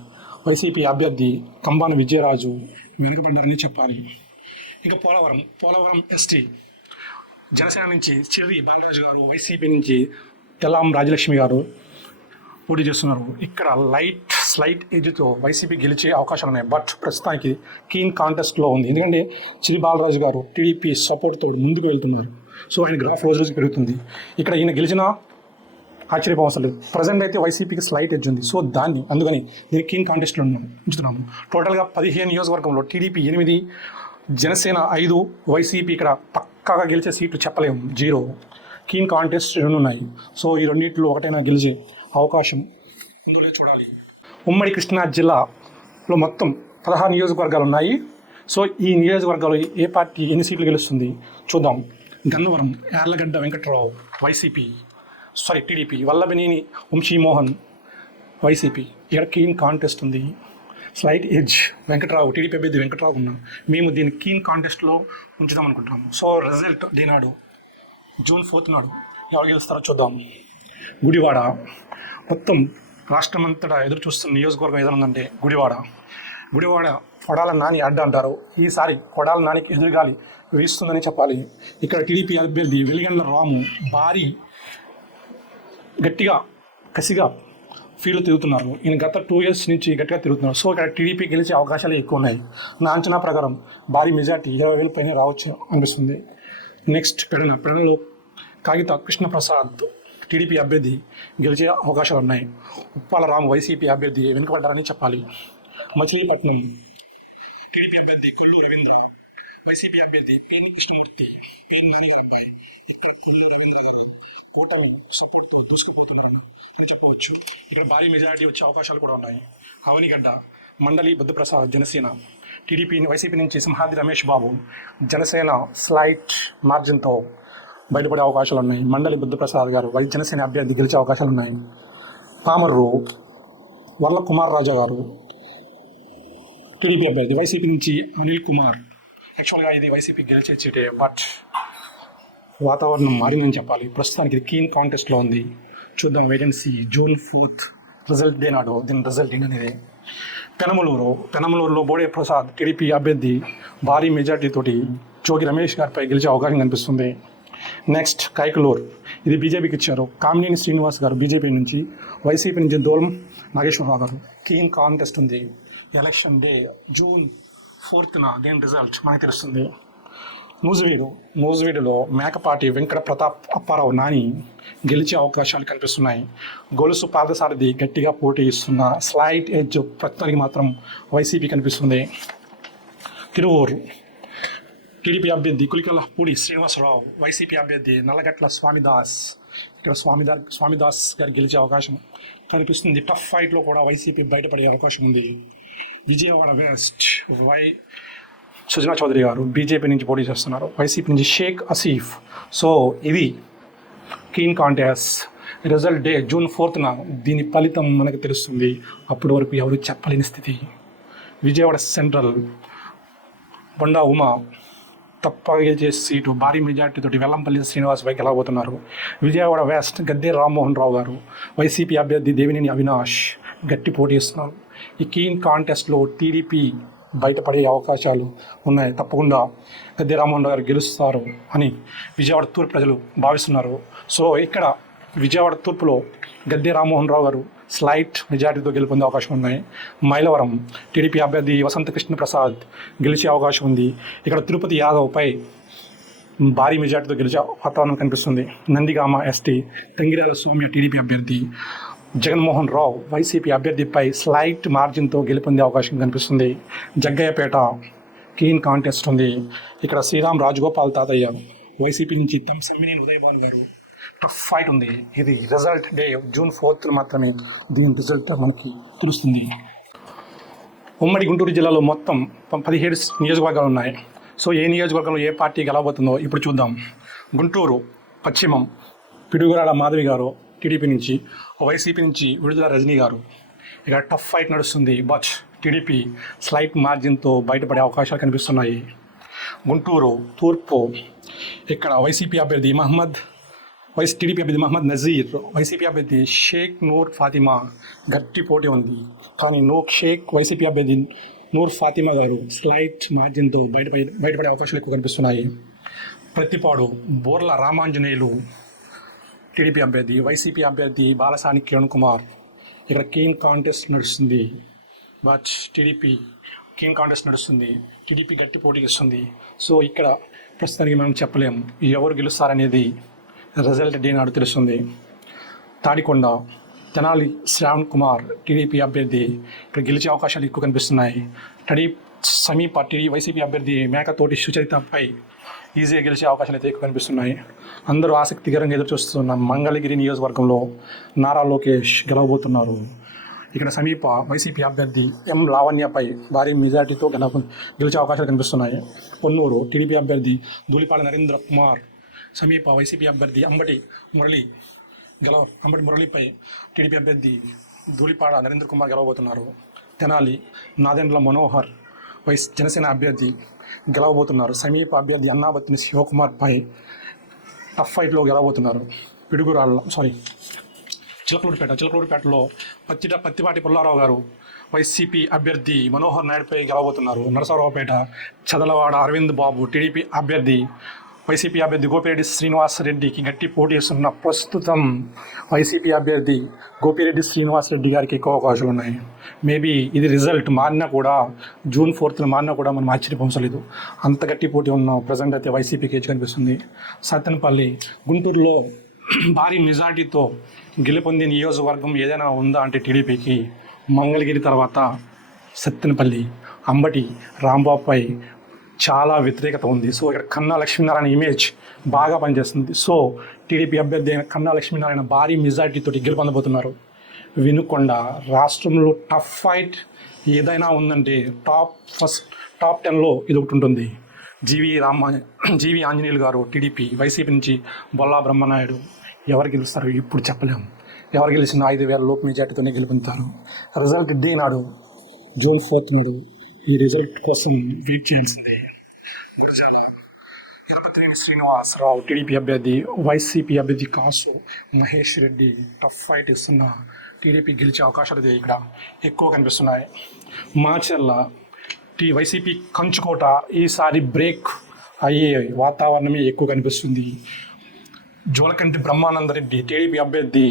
వైసీపీ అభ్యర్థి కంబాన విజయరాజు వెనుకబడ్డారని చెప్పాలి. ఇంకా పోలవరం ఎస్టీ జనసేన నుంచి చిర్రి బాలరాజు గారు, వైసీపీ నుంచి తెల్లాం రాజలక్ష్మి గారు పోటీ చేస్తున్నారు. ఇక్కడ స్లైట్ ఏజ్తో వైసీపీ గెలిచే అవకాశాలు ఉన్నాయి. బట్ ప్రస్తుతానికి కీన్ కాంటెస్ట్లో ఉంది. ఎందుకంటే చిరి బాలరాజు గారు టీడీపీ సపోర్ట్తో ముందుకు వెళ్తున్నారు. సో ఆయన గ్రాఫ్ రోజు పెరుగుతుంది. ఇక్కడ ఈయన గెలిచినా ఆశ్చర్యపోవడం అవసరం లేదు. ప్రజెంట్ అయితే వైసీపీకి స్లైట్ ఎడ్జ్ ఉంది. సో అందుకని దీన్ని కీన్ కాంటెస్ట్లో ఉంచుతున్నాము. టోటల్గా 15 నియోజకవర్గంలో టీడీపీ 8, జనసేన 5, వైసీపీ ఇక్కడ పక్కాగా గెలిచే సీట్లు చెప్పలేము, 0. కీన్ కాంటెస్ట్ 2 ఉన్నాయి. సో ఈ రెండింటిలో ఒకటైనా గెలిచే అవకాశం ఉందో చూడాలి. ఉమ్మడి కృష్ణా జిల్లాలో మొత్తం 16 నియోజకవర్గాలు ఉన్నాయి. సో ఈ నియోజకవర్గాలు ఏ పార్టీ ఎన్ని సీట్లు గెలుస్తుంది చూద్దాం. Gannavaram Yarlagadda Venkatrao TDP, Vallabhaneni Vamsi Mohan YCP. ఇక్కడ కీన్ కాంటెస్ట్ ఉంది. స్లైట్ ఎడ్జ్ వెంకట్రావు, టీడీపీ అభ్యర్థి వెంకట్రావు ఉన్నా మేము దీన్ని కీన్ కాంటెస్ట్లో ఉంచుదాం అనుకుంటున్నాము. సో రిజల్ట్ దీనాడు జూన్ 4 నాడు ఎవరు గెలుస్తారో చూద్దాం. గుడివాడ మొత్తం రాష్ట్రమంతటా ఎదురు చూస్తున్న నియోజకవర్గం ఏదైనా గుడివాడ కొడాల నాని అడ్డ అంటారు. ఈసారి కొడాల నానికి ఎదురుగాలి వీస్తుందని చెప్పాలి. ఇక్కడ టీడీపీ అభ్యర్థి వెలిగండ్ల రాము భారీ గట్టిగా కసిగా ఫీల్డ్ తిరుగుతున్నారు. ఈయన గత 2 years నుంచి గట్టిగా తిరుగుతున్నారు. సో ఇక్కడ టీడీపీ గెలిచే అవకాశాలు ఎక్కువ ఉన్నాయి. నా అంచనా ప్రకారం భారీ మెజార్టీ 20,000 పైన రావచ్చు అనిపిస్తుంది. నెక్స్ట్ పెడనలో కాగిత కృష్ణప్రసాద్ టీడీపీ అభ్యర్థి గెలిచే అవకాశాలు ఉన్నాయి. ఉప్పాల రాము వైసీపీ అభ్యర్థి వెనుకబడ్డారని చెప్పాలి. మచిలీపట్నం టీడీపీ అభ్యర్థి కొల్లు రవీంద్ర, వైసీపీ అభ్యర్థి పేర్ని కృష్ణమూర్తి, పేర్ని నాని గారి అబ్బాయి. ఇక్కడ కొల్లు రవీంద్ర గారు కూటమి సపోర్ట్తో దూసుకుపోతున్నారు అని చెప్పవచ్చు. ఇక్కడ భారీ మెజారిటీ వచ్చే అవకాశాలు కూడా ఉన్నాయి. అవనిగడ్డ మండలి బుద్ధప్రసాద్ జనసేన, వైసీపీ నుంచి సింహాద్రి రమేష్ బాబు జనసేన స్లైట్ మార్జిన్తో బయటపడే అవకాశాలు ఉన్నాయి. మండలి బుద్ధప్రసాద్ గారు జనసేన అభ్యర్థి గెలిచే అవకాశాలు ఉన్నాయి. పామర్రు వర్ల కుమార్ రాజా గారు టీడీపీ అభ్యర్థి, వైసీపీ నుంచి అనిల్ కుమార్. యాక్చువల్గా ఇది వైసీపీ గెలిచే చీటే, బట్ వాతావరణం మారిందని చెప్పాలి. ప్రస్తుతానికి ఇది కీన్ కాంటెస్ట్లో ఉంది. చూద్దాం, వేకెన్సీ జూన్ 4 రిజల్ట్ డే నాడు దీని రిజల్ట్ ఏంటనేది. పెనమలూరులో బోడే ప్రసాద్ టీడీపీ అభ్యర్థి భారీ మెజార్టీతోటి జోగి రమేష్ గారిపై గెలిచే అవకాశం కనిపిస్తుంది. నెక్స్ట్ కైకలూరు, ఇది బీజేపీకి ఇచ్చారు. కామినేని శ్రీనివాస్ గారు బీజేపీ నుంచి, వైసీపీ నుంచి దూరం నాగేశ్వరరావు గారు. కీన్ కాంటెస్ట్ ఉంది. ఎలక్షన్ డే జూన్ 4న దీని రిజల్ట్ మనకు తెలుస్తుంది. నూజివీడులో మేకపాటి వెంకట ప్రతాప్ అప్పారావు నాని గెలిచే అవకాశాలు కనిపిస్తున్నాయి. గొలుసు పాదసారథి గట్టిగా పోటీ ఇస్తున్న స్లైట్ ఎడ్జ్ ప్రస్తుతానికి మాత్రం వైసీపీ కనిపిస్తుంది. తిరువూరు టీడీపీ అభ్యర్థి కులికలపూడి శ్రీనివాసరావు, వైసీపీ అభ్యర్థి నల్లగట్ల స్వామిదాస్. ఇక్కడ స్వామిదాస్ గారు గెలిచే అవకాశం కనిపిస్తుంది. టఫ్ ఫైట్లో కూడా వైసీపీ బయటపడే అవకాశం ఉంది. విజయవాడ వెస్ట్ సుజనా చౌదరి గారు బీజేపీ నుంచి పోటీ చేస్తున్నారు. వైసీపీ నుంచి షేక్ అసీఫ్. సో ఇది keen contest. Result day June 4న దీని ఫలితం మనకు తెలుస్తుంది. అప్పటి వరకు ఎవరు చెప్పలేని స్థితి. విజయవాడ సెంట్రల్ బొండా ఉమా తప్పగా గెలిచే సీటు భారీ మెజార్టీతోటి వెల్లంపల్లి శ్రీనివాస్ పైకి వెళ్ళబోతున్నారు. విజయవాడ వెస్ట్ గద్దె రామ్మోహన్ రావు గారు, వైసీపీ అభ్యర్థి దేవినేని అవినాష్ గట్టి పోటీ ఇస్తున్నారు. ఈ కీన్ కాంటెస్ట్లో టీడీపీ బయటపడే అవకాశాలు ఉన్నాయి. తప్పకుండా గద్దె రామ్మోహన్ రావు గారు గెలుస్తారు అని విజయవాడ తూర్పు ప్రజలు భావిస్తున్నారు. సో ఇక్కడ విజయవాడ తూర్పులో గద్దె రామ్మోహన్ రావు గారు స్లైట్ మెజార్టీతో గెలుపొందే అవకాశం ఉన్నాయి. మైలవరం టీడీపీ అభ్యర్థి వసంత కృష్ణ ప్రసాద్ గెలిచే అవకాశం ఉంది. ఇక్కడ తిరుపతి యాదవ్పై భారీ మెజార్టీతో గెలిచే వాతావరణం కనిపిస్తుంది. నందిగామ ఎస్టీ తంగిరాల సౌమ్య టీడీపీ అభ్యర్థి, జగన్మోహన్ రావు వైసీపీ అభ్యర్థిపై స్లైట్ మార్జిన్తో గెలుపొందే అవకాశం కనిపిస్తుంది. జగ్గయ్యపేట కీన్ కాంటెస్ట్ ఉంది. ఇక్కడ శ్రీరామ్ రాజగోపాల్ తాతయ్య, వైసీపీ నుంచి తమ్మినేని ఉదయభాన్ గారు. టఫ్ ఫైట్ ఉంది. ఇది రిజల్ట్ డే జూన్ 4 మాత్రమే దీని రిజల్ట్ మనకి తెలుస్తుంది. ఉమ్మడి గుంటూరు జిల్లాలో మొత్తం 17 నియోజకవర్గాలు ఉన్నాయి. సో ఏ నియోజకవర్గంలో ఏ పార్టీ గెలవబోతుందో ఇప్పుడు చూద్దాం. గుంటూరు పశ్చిమం పిడుగురాడ మాధవి గారు టీడీపీ నుంచి, వైసీపీ నుంచి విడుదల రజనీ గారు. ఇక్కడ టఫ్ ఫైట్ నడుస్తుంది, బట్ టీడీపీ స్లైట్ మార్జిన్తో బయటపడే అవకాశాలు కనిపిస్తున్నాయి. గుంటూరు తూర్పు ఇక్కడ వైసీపీ అభ్యర్థి టీడీపీ అభ్యర్థి మహమ్మద్ నజీర్, వైసీపీ అభ్యర్థి షేక్ నూర్ ఫాతిమా గట్టి పోటీ ఉంది. కానీ వైసీపీ అభ్యర్థి నూర్ ఫాతిమా గారు స్లైట్ మార్జిన్తో బయటపడే అవకాశాలు ఎక్కువ కనిపిస్తున్నాయి. ప్రతిపాడు బోర్ల రామాంజనేయులు టీడీపీ అభ్యర్థి, వైసీపీ అభ్యర్థి బాలసాని కిరణ్ కుమార్. ఇక్కడ కీన్ కాంటెస్ట్ నడుస్తుంది, బట్ టీడీపీ గట్టి పోటీ ఇస్తుంది. సో ఇక్కడ ప్రస్తుతానికి మనం చెప్పలేము ఎవరు గెలుస్తారనేది రిజల్ట్ డే నాడు తెలుస్తుంది. తాడికొండ తెనాలి శ్రావణ్ కుమార్ టీడీపీ అభ్యర్థి, ఇక్కడ గెలిచే అవకాశాలు ఎక్కువ కనిపిస్తున్నాయి. సమీప వైసీపీ అభ్యర్థి మేకతోటి సుచరితపై ఈజీగా గెలిచే అవకాశాలు అయితే ఎక్కువ కనిపిస్తున్నాయి. అందరూ ఆసక్తికరంగా ఎదురుచూస్తున్న మంగళగిరి నియోజకవర్గంలో నారా లోకేష్ గెలవబోతున్నారు. ఇక్కడ సమీప వైసీపీ అభ్యర్థి ఎం లావణ్యపై భారీ మెజార్టీతో గెలిచే అవకాశాలు కనిపిస్తున్నాయి. పొన్నూరు టీడీపీ అభ్యర్థి ధూళిపాల నరేంద్ర కుమార్, సమీప వైసీపీ అభ్యర్థి అంబటి మురళిపై టీడీపీ అభ్యర్థి ధూళిపాడ నరేంద్ర కుమార్ గెలవబోతున్నారు. తెనాలి నాదెండ్ల మనోహర్ జనసేన అభ్యర్థి గెలవబోతున్నారు. సమీప అభ్యర్థి అన్నాబత్తిని శివకుమార్ పై టఫ్ ఫైట్లో గెలవబోతున్నారు. చిలకలూరుపేటలో పత్తిపాటి పుల్లారావు గారు వైసీపీ అభ్యర్థి మనోహర్ నాయుడుపై గెలవబోతున్నారు. నరసరావుపేట చదలవాడ అరవింద్ బాబు టీడీపీ అభ్యర్థి వైసీపీ అభ్యర్థి గోపిరెడ్డి శ్రీనివాస్ రెడ్డికి గట్టి పోటీ ఇస్తున్న ప్రస్తుతం వైసీపీ అభ్యర్థి గోపిరెడ్డి శ్రీనివాస్ రెడ్డి గారికి ఎక్కువ అవకాశాలు ఉన్నాయి. మేబీ ఇది రిజల్ట్ మారినా కూడా జూన్ 4th మారినా కూడా మనం ఆశ్చర్యపోలేదు. అంత గట్టి పోటీ ఉన్న ప్రజెంట్ అయితే వైసీపీకి ఎడ్జ్ కనిపిస్తుంది. సత్తెనపల్లి గుంటూరులో భారీ మెజార్టీతో గెలుపొందిన నియోజకవర్గం ఏదైనా ఉందా అంటే టీడీపీకి మంగళగిరి తర్వాత సత్తెనపల్లి అంబటి రాంబాబుపై చాలా వ్యతిరేకత ఉంది. సో ఇక్కడ కన్నా లక్ష్మీనారాయణ ఇమేజ్ బాగా పనిచేస్తుంది. సో టీడీపీ అభ్యర్థి అయిన కన్నా లక్ష్మీనారాయణ భారీ మెజార్టీతో గెలుపొందబోతున్నారు. వినుకొండ రాష్ట్రంలో టఫ్ ఫైట్ ఏదైనా ఉందంటే టాప్ 10లో ఇది ఒకటి ఉంటుంది. జీవి ఆంజనేయులు గారు టీడీపీ, వైసీపీ నుంచి బొల్లా బ్రహ్మనాయుడు. ఎవరు గెలుస్తారు ఇప్పుడు చెప్పలేము. ఎవరు గెలిచిన 5,000 లోపు మెజార్టీతోనే గెలుపొందుతారు. రిజల్ట్ డే నాడు జూన్ 4th నాడు ఈ రిజల్ట్ కోసం వెయిట్ చేయాల్సిందే. గురజాల తిరుపతినేని శ్రీనివాసరావు టీడీపీ అభ్యర్థి, వైసీపీ అభ్యర్థి కాసు మహేష్ రెడ్డి టఫ్ ఫైట్ ఇస్తున్న టీడీపీ గెలిచే అవకాశాలు ఇక్కడ ఎక్కువ కనిపిస్తున్నాయి. మాచర్ల వైసీపీ కంచుకోట ఈసారి బ్రేక్ అయ్యే వాతావరణమే ఎక్కువ కనిపిస్తుంది. జోలకంటి బ్రహ్మానందరెడ్డి టీడీపీ అభ్యర్థి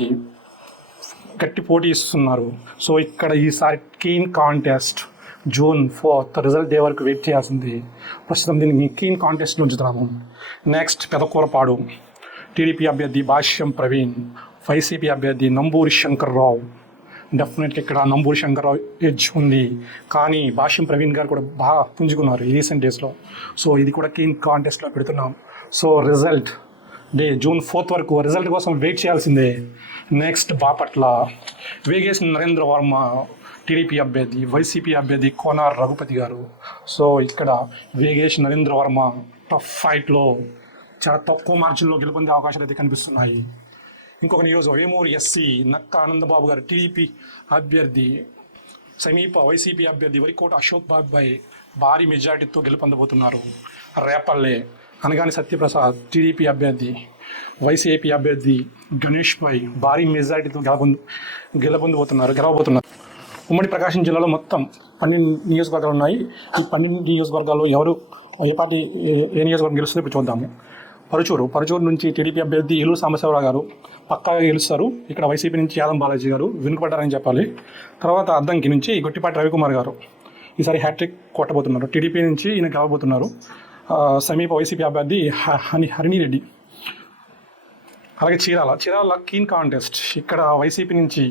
గట్టి పోటీ ఇస్తున్నారు. సో ఇక్కడ ఈసారి keen contest. June 4th result day వరకు వెయిట్ చేయాల్సింది. ప్రస్తుతం దీన్ని కీన్ కాంటెస్ట్లో ఉంచుతున్నాము. నెక్స్ట్ పెదకూరపాడు టీడీపీ అభ్యర్థి భాష్యం ప్రవీణ్, వైసీపీ అభ్యర్థి నంబూరి శంకర్రావు. డెఫినెట్గా ఇక్కడ నంబూరి శంకర్రావు ఎడ్జ్ ఉంది. కానీ భాష్యం ప్రవీణ్ గారు కూడా బాగా పుంజుకున్నారు ఈ రీసెంట్ డేస్లో. సో ఇది కూడా కీన్ కాంటెస్ట్లో పెడుతున్నాం. So result day June 4th వరకు రిజల్ట్ కోసం వెయిట్ చేయాల్సిందే. నెక్స్ట్ బాపట్ల వేగేష్ నరేంద్ర వర్మ టీడీపీ అభ్యర్థి, వైసీపీ అభ్యర్థి కోనార్ రఘుపతి గారు. సో ఇక్కడ వేగేష్ నరేంద్ర వర్మ టఫ్ ఫైట్లో చాలా తక్కువ మార్జిన్లో గెలుపొందే అవకాశాలు అయితే కనిపిస్తున్నాయి. ఇంకొక వేమూరు ఎస్సీ నక్క ఆనందబాబు గారు టీడీపీ అభ్యర్థి, సమీప వైసీపీ అభ్యర్థి వరికోట అశోక్ బాబుపై భారీ మెజార్టీతో గెలుపొందబోతున్నారు. రేపల్లె అనగాని సత్యప్రసాద్ టీడీపీ అభ్యర్థి, వైసీపీ అభ్యర్థి గణేష్పై భారీ మెజార్టీతో గెలవబోతున్నారు. ఉమ్మడి ప్రకాశం జిల్లాలో మొత్తం 12 నియోజకవర్గాలు ఉన్నాయి. ఈ 12 నియోజకవర్గాల్లో ఏ నియోజకవర్గం గెలుస్తుందో ఇప్పుడు చూద్దాము. పరుచూరు నుంచి టీడీపీ అభ్యర్థి ఏలూరు సాంబశివరావు గారు పక్కాగా గెలుస్తారు. ఇక్కడ వైసీపీ నుంచి యాదం బాలాజీ గారు వెనుకబడ్డారని చెప్పాలి. తర్వాత అద్దంకి నుంచి గొట్టిపాటి రవికుమార్ గారు ఈసారి హ్యాట్రిక్ కొట్టబోతున్నారు. టీడీపీ నుంచి ఈయన గెలవబోతున్నారు. సమీప వైసీపీ అభ్యర్థి హరిణిరెడ్డి. అలాగే చీరాల కీన్ కాంటెస్ట్. ఇక్కడ వైసీపీ నుంచి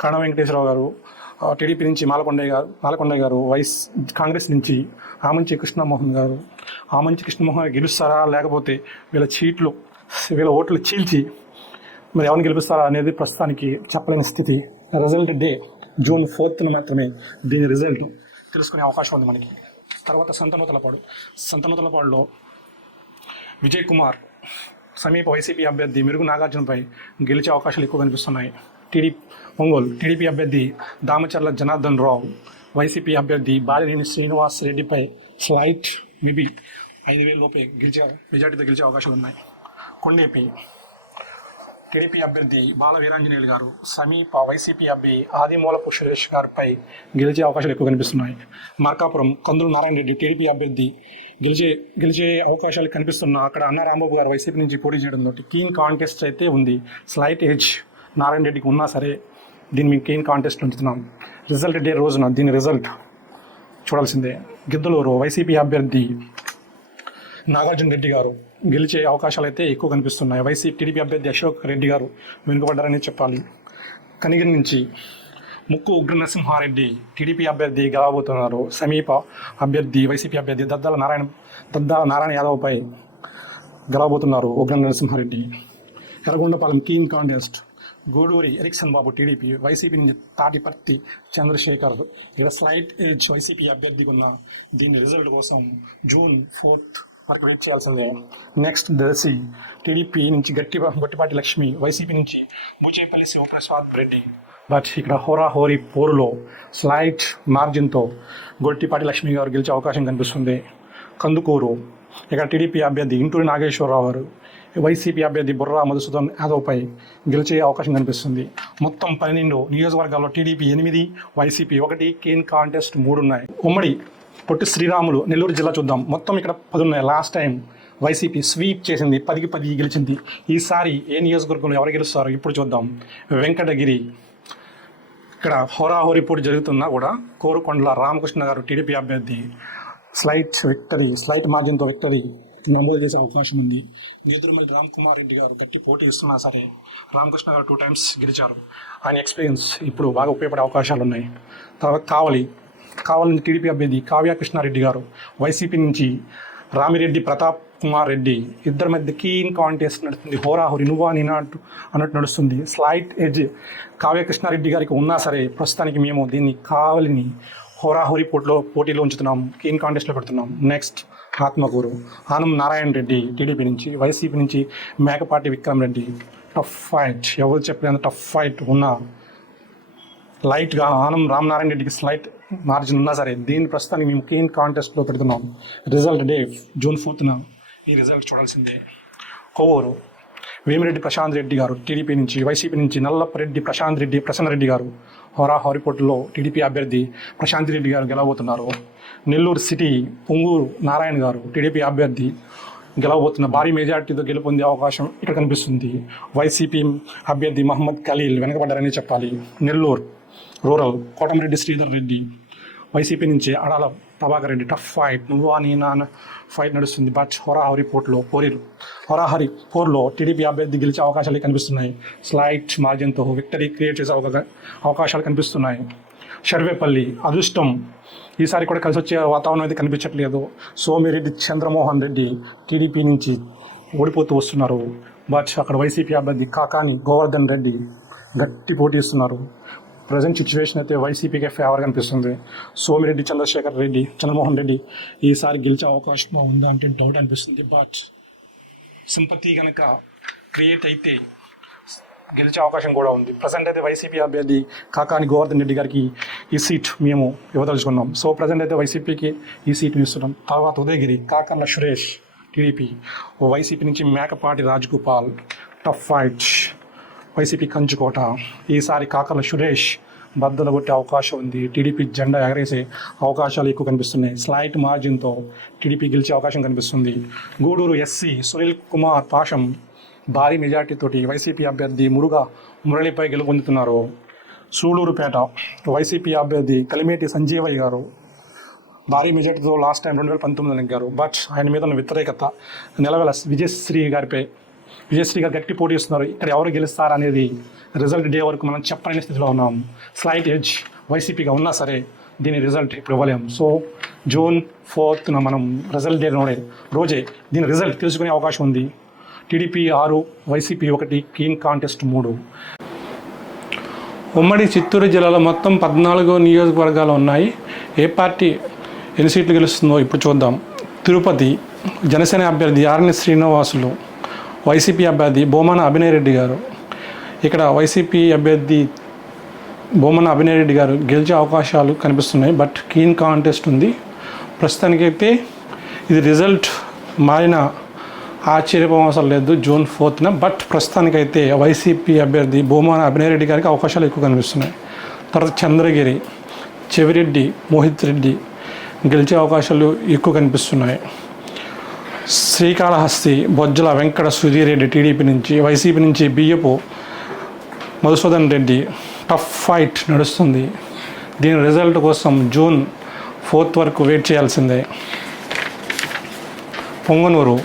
కరణ వెంకటేశ్వరరావు గారు, టీడీపీ నుంచి మాలకొండయ్య గారు, కాంగ్రెస్ నుంచి ఆమంచి కృష్ణమోహన్ గారు. ఆమంచి కృష్ణమోహన్ గెలుస్తారా లేకపోతే వీళ్ళ ఓట్లు చీల్చి మరి ఎవరిని గెలిపిస్తారా అనేది ప్రస్తుతానికి చెప్పలేని స్థితి. రిజల్ట్ డే జూన్ 4th మాత్రమే దీని రిజల్ట్ తెలుసుకునే అవకాశం ఉంది మనకి. తర్వాత సంతనూతలపాడులో విజయ్ కుమార్ సమీప వైసీపీ అభ్యర్థి మెరుగు నాగార్జునపై గెలిచే అవకాశాలు ఎక్కువ కనిపిస్తున్నాయి. ఒంగోలు టీడీపీ అభ్యర్థి దామచర్ల జనార్దన్ రావు, వైసీపీ అభ్యర్థి బాలినేని శ్రీనివాస్ రెడ్డిపై స్లైట్ మేబీ 5,000 లోపే మెజార్టీతో గెలిచే అవకాశాలు ఉన్నాయి. కొండేపి టీడీపీ అభ్యర్థి బాల వీరాంజనేయులు గారు, సమీప వైసీపీ అభ్యర్థి ఆదిమూలపు సురేష్ గారిపై గెలిచే అవకాశాలు ఎక్కువ కనిపిస్తున్నాయి. మార్కాపురం కందులు నారాయణ రెడ్డి టీడీపీ అభ్యర్థి గెలిచే అవకాశాలు కనిపిస్తున్నా అక్కడ అన్న రాంబాబు గారు వైసీపీ నుంచి పోటీ చేయడంతో కీన్ కాంటెస్ట్ అయితే ఉంది. స్లైట్ ఎడ్జ్ నారాయణ రెడ్డికి ఉన్నా సరే దీన్ని మేము కీన్ కాంటెస్ట్ ఉంచుతున్నాం. రిజల్ట్ డే రోజున దీని రిజల్ట్ చూడాల్సిందే. గిద్దలూరు వైసీపీ అభ్యర్థి నాగార్జున రెడ్డి గారు గెలిచే అవకాశాలు అయితే ఎక్కువ కనిపిస్తున్నాయి. టీడీపీ అభ్యర్థి అశోక్ రెడ్డి గారు వెనుకబడ్డారని చెప్పాలి. కనిగిరి నుంచి ముక్కు ఉగ్ర నరసింహారెడ్డి టీడీపీ అభ్యర్థి గెలవబోతున్నారు. సమీప అభ్యర్థి వైసీపీ అభ్యర్థి దద్దాల నారాయణ యాదవ్పై గెలవబోతున్నారు Ugra Narasimha Reddy. Yerragondapalem keen contest. Guduri Erickson Babu TDP, YCP నుంచి తాటిపర్తి చంద్రశేఖర్. ఇక్కడ స్లైట్ ఎడ్జ్ వైసీపీ అభ్యర్థికి ఉన్న దీని రిజల్ట్ కోసం జూన్ 4th వరకు వెయిట్ చేయాల్సిందే. నెక్స్ట్ దర్శి టీడీపీ నుంచి గొట్టిపాటి లక్ష్మి, వైసీపీ నుంచి బూచేపల్లి శివప్రసాద్ రెడ్డి బట్ ఇక్కడ హోరాహోరీ పోరులో స్లైట్ మార్జిన్తో గొట్టిపాటి లక్ష్మి గారు గెలిచే అవకాశం కనిపిస్తుంది. కందుకూరు ఇక్కడ టీడీపీ అభ్యర్థి ఇంటూరి నాగేశ్వరరావు గారు వైసీపీ అభ్యర్థి బుర్రా మధుసూదన్ యాదవ్పై గెలిచే అవకాశం కనిపిస్తుంది. మొత్తం 12 నియోజకవర్గాల్లో టీడీపీ 8, వైసీపీ 1, కేన్ కాంటెస్ట్ 3 ఉన్నాయి. ఉమ్మడి పొట్టి శ్రీరాములు నెల్లూరు జిల్లా చూద్దాం. మొత్తం ఇక్కడ 10 ఉన్నాయి. లాస్ట్ టైం వైసీపీ స్వీప్ చేసింది, 10కి 10 గెలిచింది. ఈసారి ఏ నియోజకవర్గంలో ఎవరు గెలుస్తారో ఇప్పుడు చూద్దాం. వెంకటగిరి ఇక్కడ హోరాహోరీ పోటీ జరుగుతున్నా కూడా కోరుకొండల రామకృష్ణ గారు టీడీపీ అభ్యర్థి స్లైట్ మార్జిన్తో విక్టరీ నమోదు చేసే అవకాశం ఉంది. వీదురుమల్లి రామ్ కుమార్ రెడ్డి గారు గట్టి పోటీ ఇస్తున్నా సరే రామకృష్ణ గారు 2 times గెలిచారు. ఆయన ఎక్స్పీరియన్స్ ఇప్పుడు బాగా ఉపయోగపడే అవకాశాలు ఉన్నాయి. తర్వాత కావలి టీడీపీ అభ్యర్థి కావ్య కృష్ణారెడ్డి గారు, వైసీపీ నుంచి రామిరెడ్డి ప్రతాప్ కుమార్ రెడ్డి, ఇద్దరి మధ్య కీన్ కాంటెస్ట్ నడుస్తుంది. హోరాహోరీ నువ్వా నేనా అన్నట్టు నడుస్తుంది. స్లైట్ ఎడ్జ్ కావ్య కృష్ణారెడ్డి గారికి ఉన్నా సరే ప్రస్తుతానికి మేము దీన్ని కావలిని హోరాహోరీ పోటీలో ఉంచుతున్నాం, కీన్ కాంటెస్ట్లో పెడుతున్నాం. నెక్స్ట్ ఆత్మకూరు ఆనం నారాయణ రెడ్డి టీడీపీ నుంచి, వైసీపీ నుంచి మేకపాటి విక్రమ్ రెడ్డి. టఫ్ ఫైట్, ఎవరు చెప్పినంత టఫ్ ఫైట్ ఉన్నా లైట్గా ఆనం రామనారాయణ రెడ్డికి స్లైట్ మార్జిన్ ఉన్నా సరే దీన్ని ప్రస్తుతానికి మేము కీన్ కాంటెస్ట్లో పెడుతున్నాం. రిజల్ట్ డే June 4th ఈ రిజల్ట్ చూడాల్సిందే. కొవ్వూరు వేమిరెడ్డి ప్రశాంత్ రెడ్డి గారు టీడీపీ నుంచి, వైసీపీ నుంచి నల్లపరెడ్డి ప్రసన్నరెడ్డి గారు హోరాహోరీ పోటీలో టీడీపీ అభ్యర్థి ప్రశాంత్ రెడ్డి గారు గెలవబోతున్నారు. నెల్లూరు సిటీ పొంగూరు నారాయణ గారు టీడీపీ అభ్యర్థి గెలవబోతున్న భారీ మెజార్టీతో గెలుపొందే అవకాశం ఇక్కడ కనిపిస్తుంది. వైసీపీ అభ్యర్థి మహమ్మద్ ఖలీల్ వెనకబడ్డారని చెప్పాలి. నెల్లూరు రూరల్ కోటమిరెడ్డి శ్రీధర్ రెడ్డి, వైసీపీ నుంచి అడాల ప్రభాకర్ రెడ్డి. టఫ్ ఫైట్ నువ్వా నేనా ఫైట్ నడుస్తుంది. బట్ హోరాహోరీ పోరులో టీడీపీ అభ్యర్థి గెలిచే అవకాశాలు కనిపిస్తున్నాయి. స్లైట్ మార్జిన్తో విక్టరీ క్రియేట్ చేసే అవకాశాలు కనిపిస్తున్నాయి. షర్వేపల్లి అదృష్టం ఈసారి కూడా కలిసి వచ్చే వాతావరణం అయితే కనిపించట్లేదు. సోమిరెడ్డి చంద్రమోహన్ రెడ్డి టీడీపీ నుంచి ఓడిపోతూ వస్తున్నారు. బట్ అక్కడ వైసీపీ అభ్యర్థి కాకాని గోవర్ధన్ రెడ్డి గట్టి పోటీ ఇస్తున్నారు. ప్రజెంట్ సిచ్యువేషన్ అయితే వైసీపీకే ఫేవర్ కనిపిస్తుంది. సోమిరెడ్డి చంద్రమోహన్ రెడ్డి ఈసారి గెలిచే అవకాశం ఉందా అంటే డౌట్ అనిపిస్తుంది. బట్ సింపతి కనుక క్రియేట్ అయితే గెలిచే అవకాశం కూడా ఉంది. ప్రజెంట్ అయితే వైసీపీ అభ్యర్థి కాకాని గోవర్ధన్ రెడ్డి గారికి ఈ సీట్ మేము ఇవ్వదలుచుకున్నాం. సో ప్రజెంట్ అయితే వైసీపీకి ఈ సీట్ని ఇస్తున్నాం. తర్వాత ఉదయగిరి కాకర్ల సురేష్ టీడీపీ, వైసీపీ నుంచి Mekapati Rajagopal. Tough fight YCP కంచుకోట. ఈసారి కాకర్ల సురేష్ బద్దలు కొట్టే అవకాశం ఉంది. టీడీపీ జెండా ఎగరేసే అవకాశాలు ఎక్కువ కనిపిస్తున్నాయి. స్లైట్ మార్జిన్తో టీడీపీ గెలిచే అవకాశం కనిపిస్తుంది. గూడూరు ఎస్సీ సునీల్ కుమార్ పాషం భారీ మెజార్టీతోటి వైసీపీ అభ్యర్థి మురళిపై గెలుపొందుతున్నారు. సూళూరుపేట వైసీపీ అభ్యర్థి కలిమేటి సంజీవయ్య గారు భారీ మెజార్టీతో లాస్ట్ టైం 2019 నెగ్గారు. బట్ ఆయన మీద ఉన్న వ్యతిరేకత నెలవేల విజయశ్రీ గారు గట్టి పోటీ ఇస్తున్నారు. ఇక్కడ ఎవరు గెలుస్తారు అనేది రిజల్ట్ డే వరకు మనం చెప్పలేని స్థితిలో ఉన్నాం. స్లైట్ ఎడ్జ్ వైసీపీగా ఉన్నా సరే దీని రిజల్ట్ ఇప్పుడు ఇవ్వలేం. సో June 4th మనం రిజల్ట్ డే రోజే దీని రిజల్ట్ తెలుసుకునే అవకాశం ఉంది. TDP 6, YCP 1, keen contest 3. ఉమ్మడి చిత్తూరు జిల్లాలో మొత్తం 14 నియోజకవర్గాలు ఉన్నాయి. ఏ పార్టీ ఎన్ని సీట్లు గెలుస్తుందో ఇప్పుడు చూద్దాం. తిరుపతి జనసేన అభ్యర్థి ఆర్ఎన్ శ్రీనివాసులు, వైసీపీ అభ్యర్థి బోమన అభినయ్ రెడ్డి గారు. ఇక్కడ వైసీపీ అభ్యర్థి బోమన అభినయ్ రెడ్డి గారు గెలిచే అవకాశాలు కనిపిస్తున్నాయి. బట్ కీన్ కాంటెస్ట్ ఉంది. ప్రస్తుతానికైతే ఇది రిజల్ట్ మారిన ఆశ్చర్యపోవసరం లేదు June 4th. బట్ ప్రస్తుతానికైతే వైసీపీ అభ్యర్థి బోమన అభినయ్ రెడ్డి గారికి అవకాశాలు ఎక్కువ కనిపిస్తున్నాయి. తర్వాత చంద్రగిరి చెవిరెడ్డి మోహిత్ రెడ్డి గెలిచే అవకాశాలు ఎక్కువ కనిపిస్తున్నాయి. శ్రీకాళహస్తి బొజ్జల వెంకట సుధీరెడ్డి టీడీపీ నుంచి, వైసీపీ నుంచి బియ్యపు మధుసూదన్ రెడ్డి. టఫ్ ఫైట్ నడుస్తుంది. దీని రిజల్ట్ కోసం June 4th వరకు వెయిట్ చేయాల్సిందే. పొంగనూరు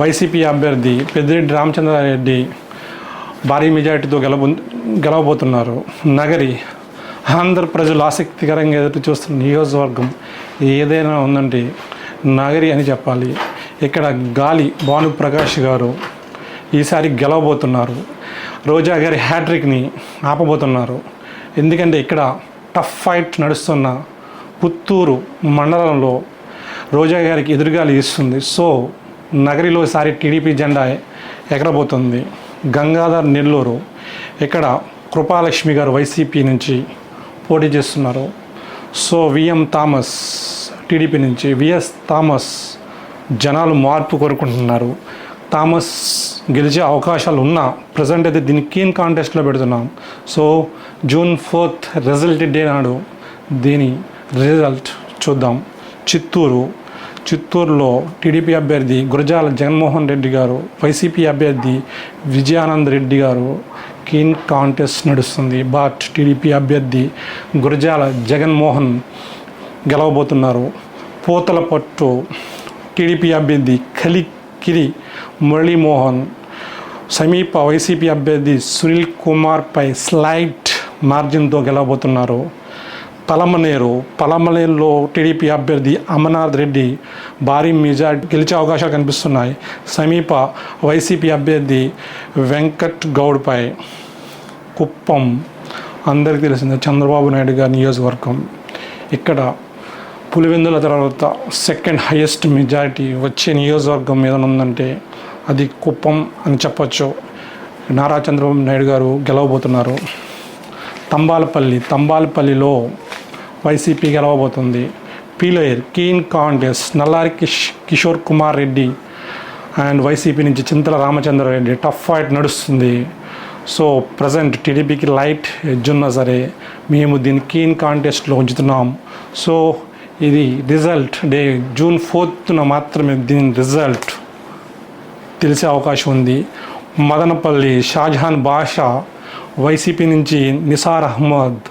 వైసీపీ అభ్యర్థి పెద్దిరెడ్డి రామచంద్రారెడ్డి భారీ మెజార్టీతో గెలవబోతున్నారు. నగరి ఆంధ్ర ప్రజలు ఆసక్తికరంగా ఎదురు చూస్తున్న నియోజకవర్గం ఏదైనా ఉందంటే నగరి అని చెప్పాలి. ఇక్కడ గాలి భానుప్రకాష్ గారు ఈసారి గెలవబోతున్నారు. రోజా గారి హ్యాట్రిక్ని ఆపబోతున్నారు. ఎందుకంటే ఇక్కడ టఫ్ ఫైట్ నడుస్తున్న పుత్తూరు మండలంలో రోజా గారికి ఎదురుగాలి ఇస్తుంది. సో నగరిలో ఈసారి టీడీపీ జెండా ఎగరబోతుంది. గంగాధర్ నెల్లూరు ఇక్కడ కృపాలక్ష్మి గారు వైసీపీ నుంచి పోటీ చేస్తున్నారు. సో విఎం థామస్ టీడీపీ నుంచి, విఎస్ థామస్ జనాలు మార్పు కోరుకుంటున్నారు. థామస్ గెలిచే అవకాశాలు ఉన్నా ప్రజెంట్ అయితే దీన్ని కీన్ కాంటెస్ట్లో పెడుతున్నాం. So June 4th result day నాడు దీని రిజల్ట్ చూద్దాం. చిత్తూరులో టీడీపీ అభ్యర్థి గురజాల జగన్మోహన్ రెడ్డి గారు, వైసీపీ అభ్యర్థి విజయానంద్ రెడ్డి గారు కీన్ కాంటెస్ట్ నడుస్తుంది. బట్ టీడీపీ అభ్యర్థి గురజాల జగన్మోహన్ గెలవబోతున్నారు. పూతలపట్టు టీడీపీ అభ్యర్థి కలికిరి మురళీమోహన్ సమీప వైసీపీ అభ్యర్థి సునీల్ కుమార్పై స్లైట్ మార్జిన్తో గెలవబోతున్నారు. పలమనేరులో టీడీపీ అభ్యర్థి అమర్నాథ్ రెడ్డి భారీ మెజార్టీ గెలిచే అవకాశాలు కనిపిస్తున్నాయి. సమీప వైసీపీ అభ్యర్థి వెంకట్ గౌడ్పై. కుప్పం అందరికీ తెలిసిందే చంద్రబాబు నాయుడు గారి నియోజకవర్గం. ఇక్కడ పులివెందుల తర్వాత సెకండ్ హైయెస్ట్ మెజారిటీ వచ్చే నియోజకవర్గం మీద ఉందంటే అది కుప్పం అని చెప్పొచ్చు. నారా చంద్రబాబు నాయుడు గారు గెలవబోతున్నారు. తంబాలపల్లిలో వైసీపీ గెలవబోతుంది. Pileru keen contest Nallari Kishore Kumar Reddy and YCP నుంచి చింతల రామచంద్రారెడ్డి టఫ్ ఫైట్ నడుస్తుంది. సో ప్రజెంట్ టీడీపీకి లైట్ ఎడ్జ్ ఉన్నా సరే మేము దీన్ని కీన్ కాంటెస్ట్లో ఉంచుతున్నాం. సో ఇది రిజల్ట్ డే June 4th మాత్రమే దీని రిజల్ట్ తెలిసే అవకాశం ఉంది. మదనపల్లి షాజహాన్ బాషా వైసీపీ నుంచి నిసార్ అహ్మద్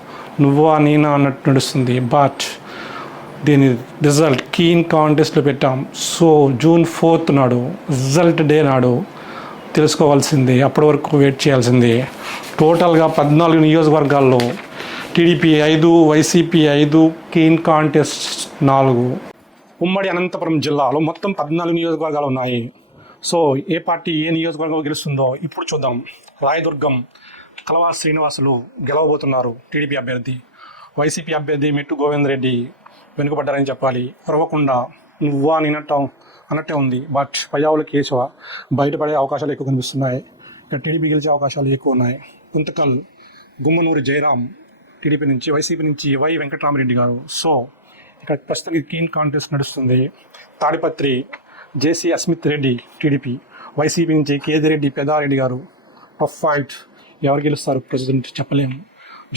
నువ్వా నేనా అన్నట్టు నడుస్తుంది. బట్ దీని రిజల్ట్ కీన్ కాంటెస్ట్లో పెట్టాం. సో June 4th నాడు రిజల్ట్ డే నాడు తెలుసుకోవాల్సింది, అప్పటి వరకు వెయిట్ చేయాల్సింది. టోటల్గా 14 నియోజకవర్గాల్లో టీడీపీ 5, వైసీపీ 5, కీన్ కాంటెస్ట్ 4. ఉమ్మడి అనంతపురం జిల్లాలో మొత్తం 14 నియోజకవర్గాలు ఉన్నాయి. సో ఏ పార్టీ ఏ నియోజకవర్గం గెలుస్తుందో ఇప్పుడు చూద్దాం. రాయదుర్గం కలవా శ్రీనివాసులు గెలవబోతున్నారు టీడీపీ అభ్యర్థి. వైసీపీ అభ్యర్థి మెట్టు గోవింద్ రెడ్డి వెనుకబడ్డారని చెప్పాలి. ఉరవకుండా నువ్వా అన్నట్టే ఉంది. బట్ పయ్యావుల కేశవ బయటపడే అవకాశాలు ఎక్కువ కనిపిస్తున్నాయి. ఇక్కడ టీడీపీ గెలిచే అవకాశాలు ఎక్కువ ఉన్నాయి. గుంతకల్ గుమ్మనూరి జయరాం టీడీపీ నుంచి, వైసీపీ నుంచి వై వెంకటరామరెడ్డి గారు. సో ఇక్కడ ప్రస్తుతం కీన్ కాంటెస్ట్ నడుస్తుంది. తాడిపత్రి జేసీ అస్మిత్ రెడ్డి టీడీపీ, వైసీపీ నుంచి కేదిరెడ్డి పెదారెడ్డి గారు. టఫ్ ఫైట్, ఎవరు గెలుస్తారు ప్రెసిడెంట్ చెప్పలేము.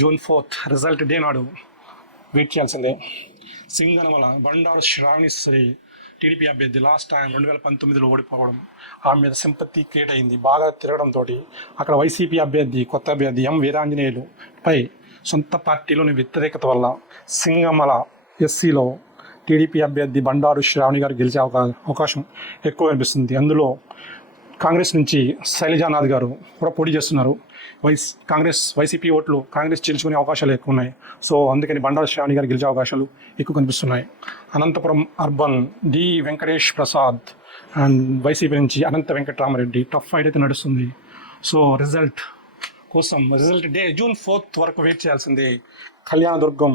June 4th రిజల్ట్ డే నాడు వెయిట్ చేయాల్సిందే. సింగనమల బండారు శ్రావణేశ్వరి టీడీపీ అభ్యర్థి లాస్ట్ టైం 2019లో ఓడిపోవడం ఆమె మీద సింపతి క్రియేట్ అయింది. బాగా తిరగడంతో అక్కడ వైసీపీ అభ్యర్థి కొత్త అభ్యర్థి ఎం వీరాంజనేయులు పై సొంత పార్టీలోని వ్యతిరేకత వల్ల సింగమల ఎస్సీలో టీడీపీ అభ్యర్థి బండారు శ్రావణి గారు గెలిచే అవకాశం ఎక్కువ కనిపిస్తుంది. అందులో కాంగ్రెస్ నుంచి శైలజానాథ్ గారు కూడా పోటీ చేస్తున్నారు. వైసీపీ ఓట్లు కాంగ్రెస్ చేర్చుకునే అవకాశాలు ఎక్కువ ఉన్నాయి. సో అందుకని బండారు శ్రావణి గారు గెలిచే అవకాశాలు ఎక్కువ కనిపిస్తున్నాయి. Anantapuram urban D Venkatesh Prasad and YCP నుంచి అనంత వెంకటరామరెడ్డి టఫ్ ఫైట్ అయితే నడుస్తుంది. So result day June 4th వరకు వెయిట్ చేయాల్సిందే. కళ్యాణదుర్గం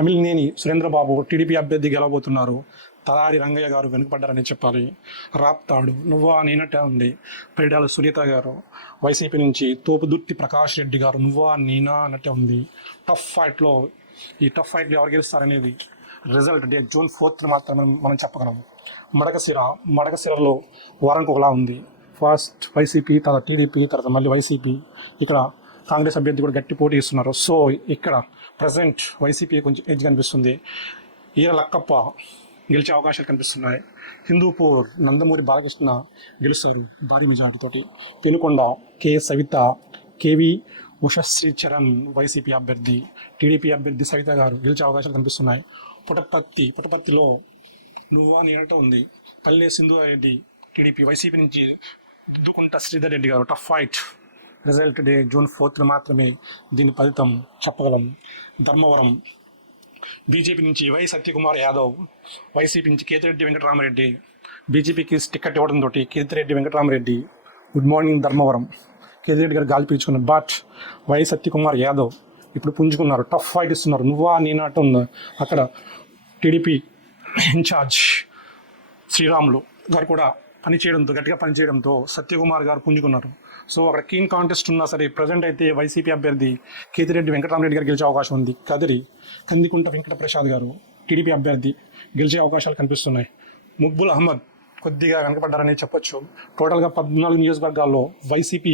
అమిలినేని సురేంద్రబాబు టీడీపీ అభ్యర్థి గెలవబోతున్నారు. తలారి రంగయ్య గారు వెనుకబడ్డారని చెప్పాలి. రాప్తాడు నువ్వా నేనట్టే ఉంది. పేడాల సునీత గారు వైసీపీ నుంచి, తోపుదుర్తి ప్రకాష్ రెడ్డి గారు నువ్వా నేనా అన్నట్టే ఉంది. టఫ్ ఫైట్లో ఎవరు గెలుస్తారనేది రిజల్ట్ డే June 4th మాత్రమే మనం చెప్పగలం. మడకసిరలో వారానికి ఒకలా ఉంది. ఫస్ట్ వైసీపీ, తర్వాత టీడీపీ, తర్వాత మళ్ళీ వైసీపీ. ఇక్కడ కాంగ్రెస్ అభ్యర్థి కూడా గట్టి పోటీ ఇస్తున్నారు. సో ఇక్కడ ప్రజెంట్ వైసీపీ కొంచెం ఎడ్జ్ కనిపిస్తుంది. ఈర లక్కప్ప గెలిచే అవకాశాలు కనిపిస్తున్నాయి. హిందూపూర్ నందమూరి బాలకృష్ణ గెలుస్తారు భారీ మెజార్టీతోటి. పెనుకొండ కే సవిత, కేవి ఉషశ్రీ చరణ్ వైసీపీ అభ్యర్థి, టీడీపీ అభ్యర్థి సవిత గారు గెలిచే అవకాశాలు కనిపిస్తున్నాయి. పుట్టపర్తిలో నువ్వా నేనట్టు ఉంది. పల్లె సింధురెడ్డి టీడీపీ, వైసీపీ నుంచి Duddukunta Sridhar Reddy garu. Tough fight. Result day June 4th మాత్రమే దీని ఫలితం చెప్పగలం. ధర్మవరం బీజేపీ నుంచి వై సత్యకుమార్ యాదవ్, వైసీపీ నుంచి కేతిరెడ్డి వెంకటరామరెడ్డి. బీజేపీకి టికెట్ ఇవ్వడంతో కేతిరెడ్డి వెంకటరామరెడ్డి. Good morning Dharmavaram. కేతిరెడ్డి గారు గాలి పీల్చుకున్నారు. బట్ వై సత్యకుమార్ యాదవ్ ఇప్పుడు పుంజుకున్నారు. టఫ్ ఫైట్ ఇస్తున్నారు. నువ్వా నేనట్టు ఉంది. అక్కడ టీడీపీ ఇన్ఛార్జ్ శ్రీరాములు గారు కూడా గట్టిగా పనిచేయడంతో సత్యకుమార్ గారు పుంజుకున్నారు. సో అక్కడ కీన్ కాంటెస్ట్ ఉన్నా సరే ప్రజెంట్ అయితే వైసీపీ అభ్యర్థి కేతిరెడ్డి వెంకటరామరెడ్డి గారు గెలిచే అవకాశం ఉంది. కందికుంట వెంకట ప్రసాద్ గారు టీడీపీ అభ్యర్థి గెలిచే అవకాశాలు కనిపిస్తున్నాయి. ముక్బుల్ అహ్మద్ కొద్దిగా వెనకబడ్డారని చెప్పొచ్చు. టోటల్గా 14 నియోజకవర్గాల్లో టీడీపీ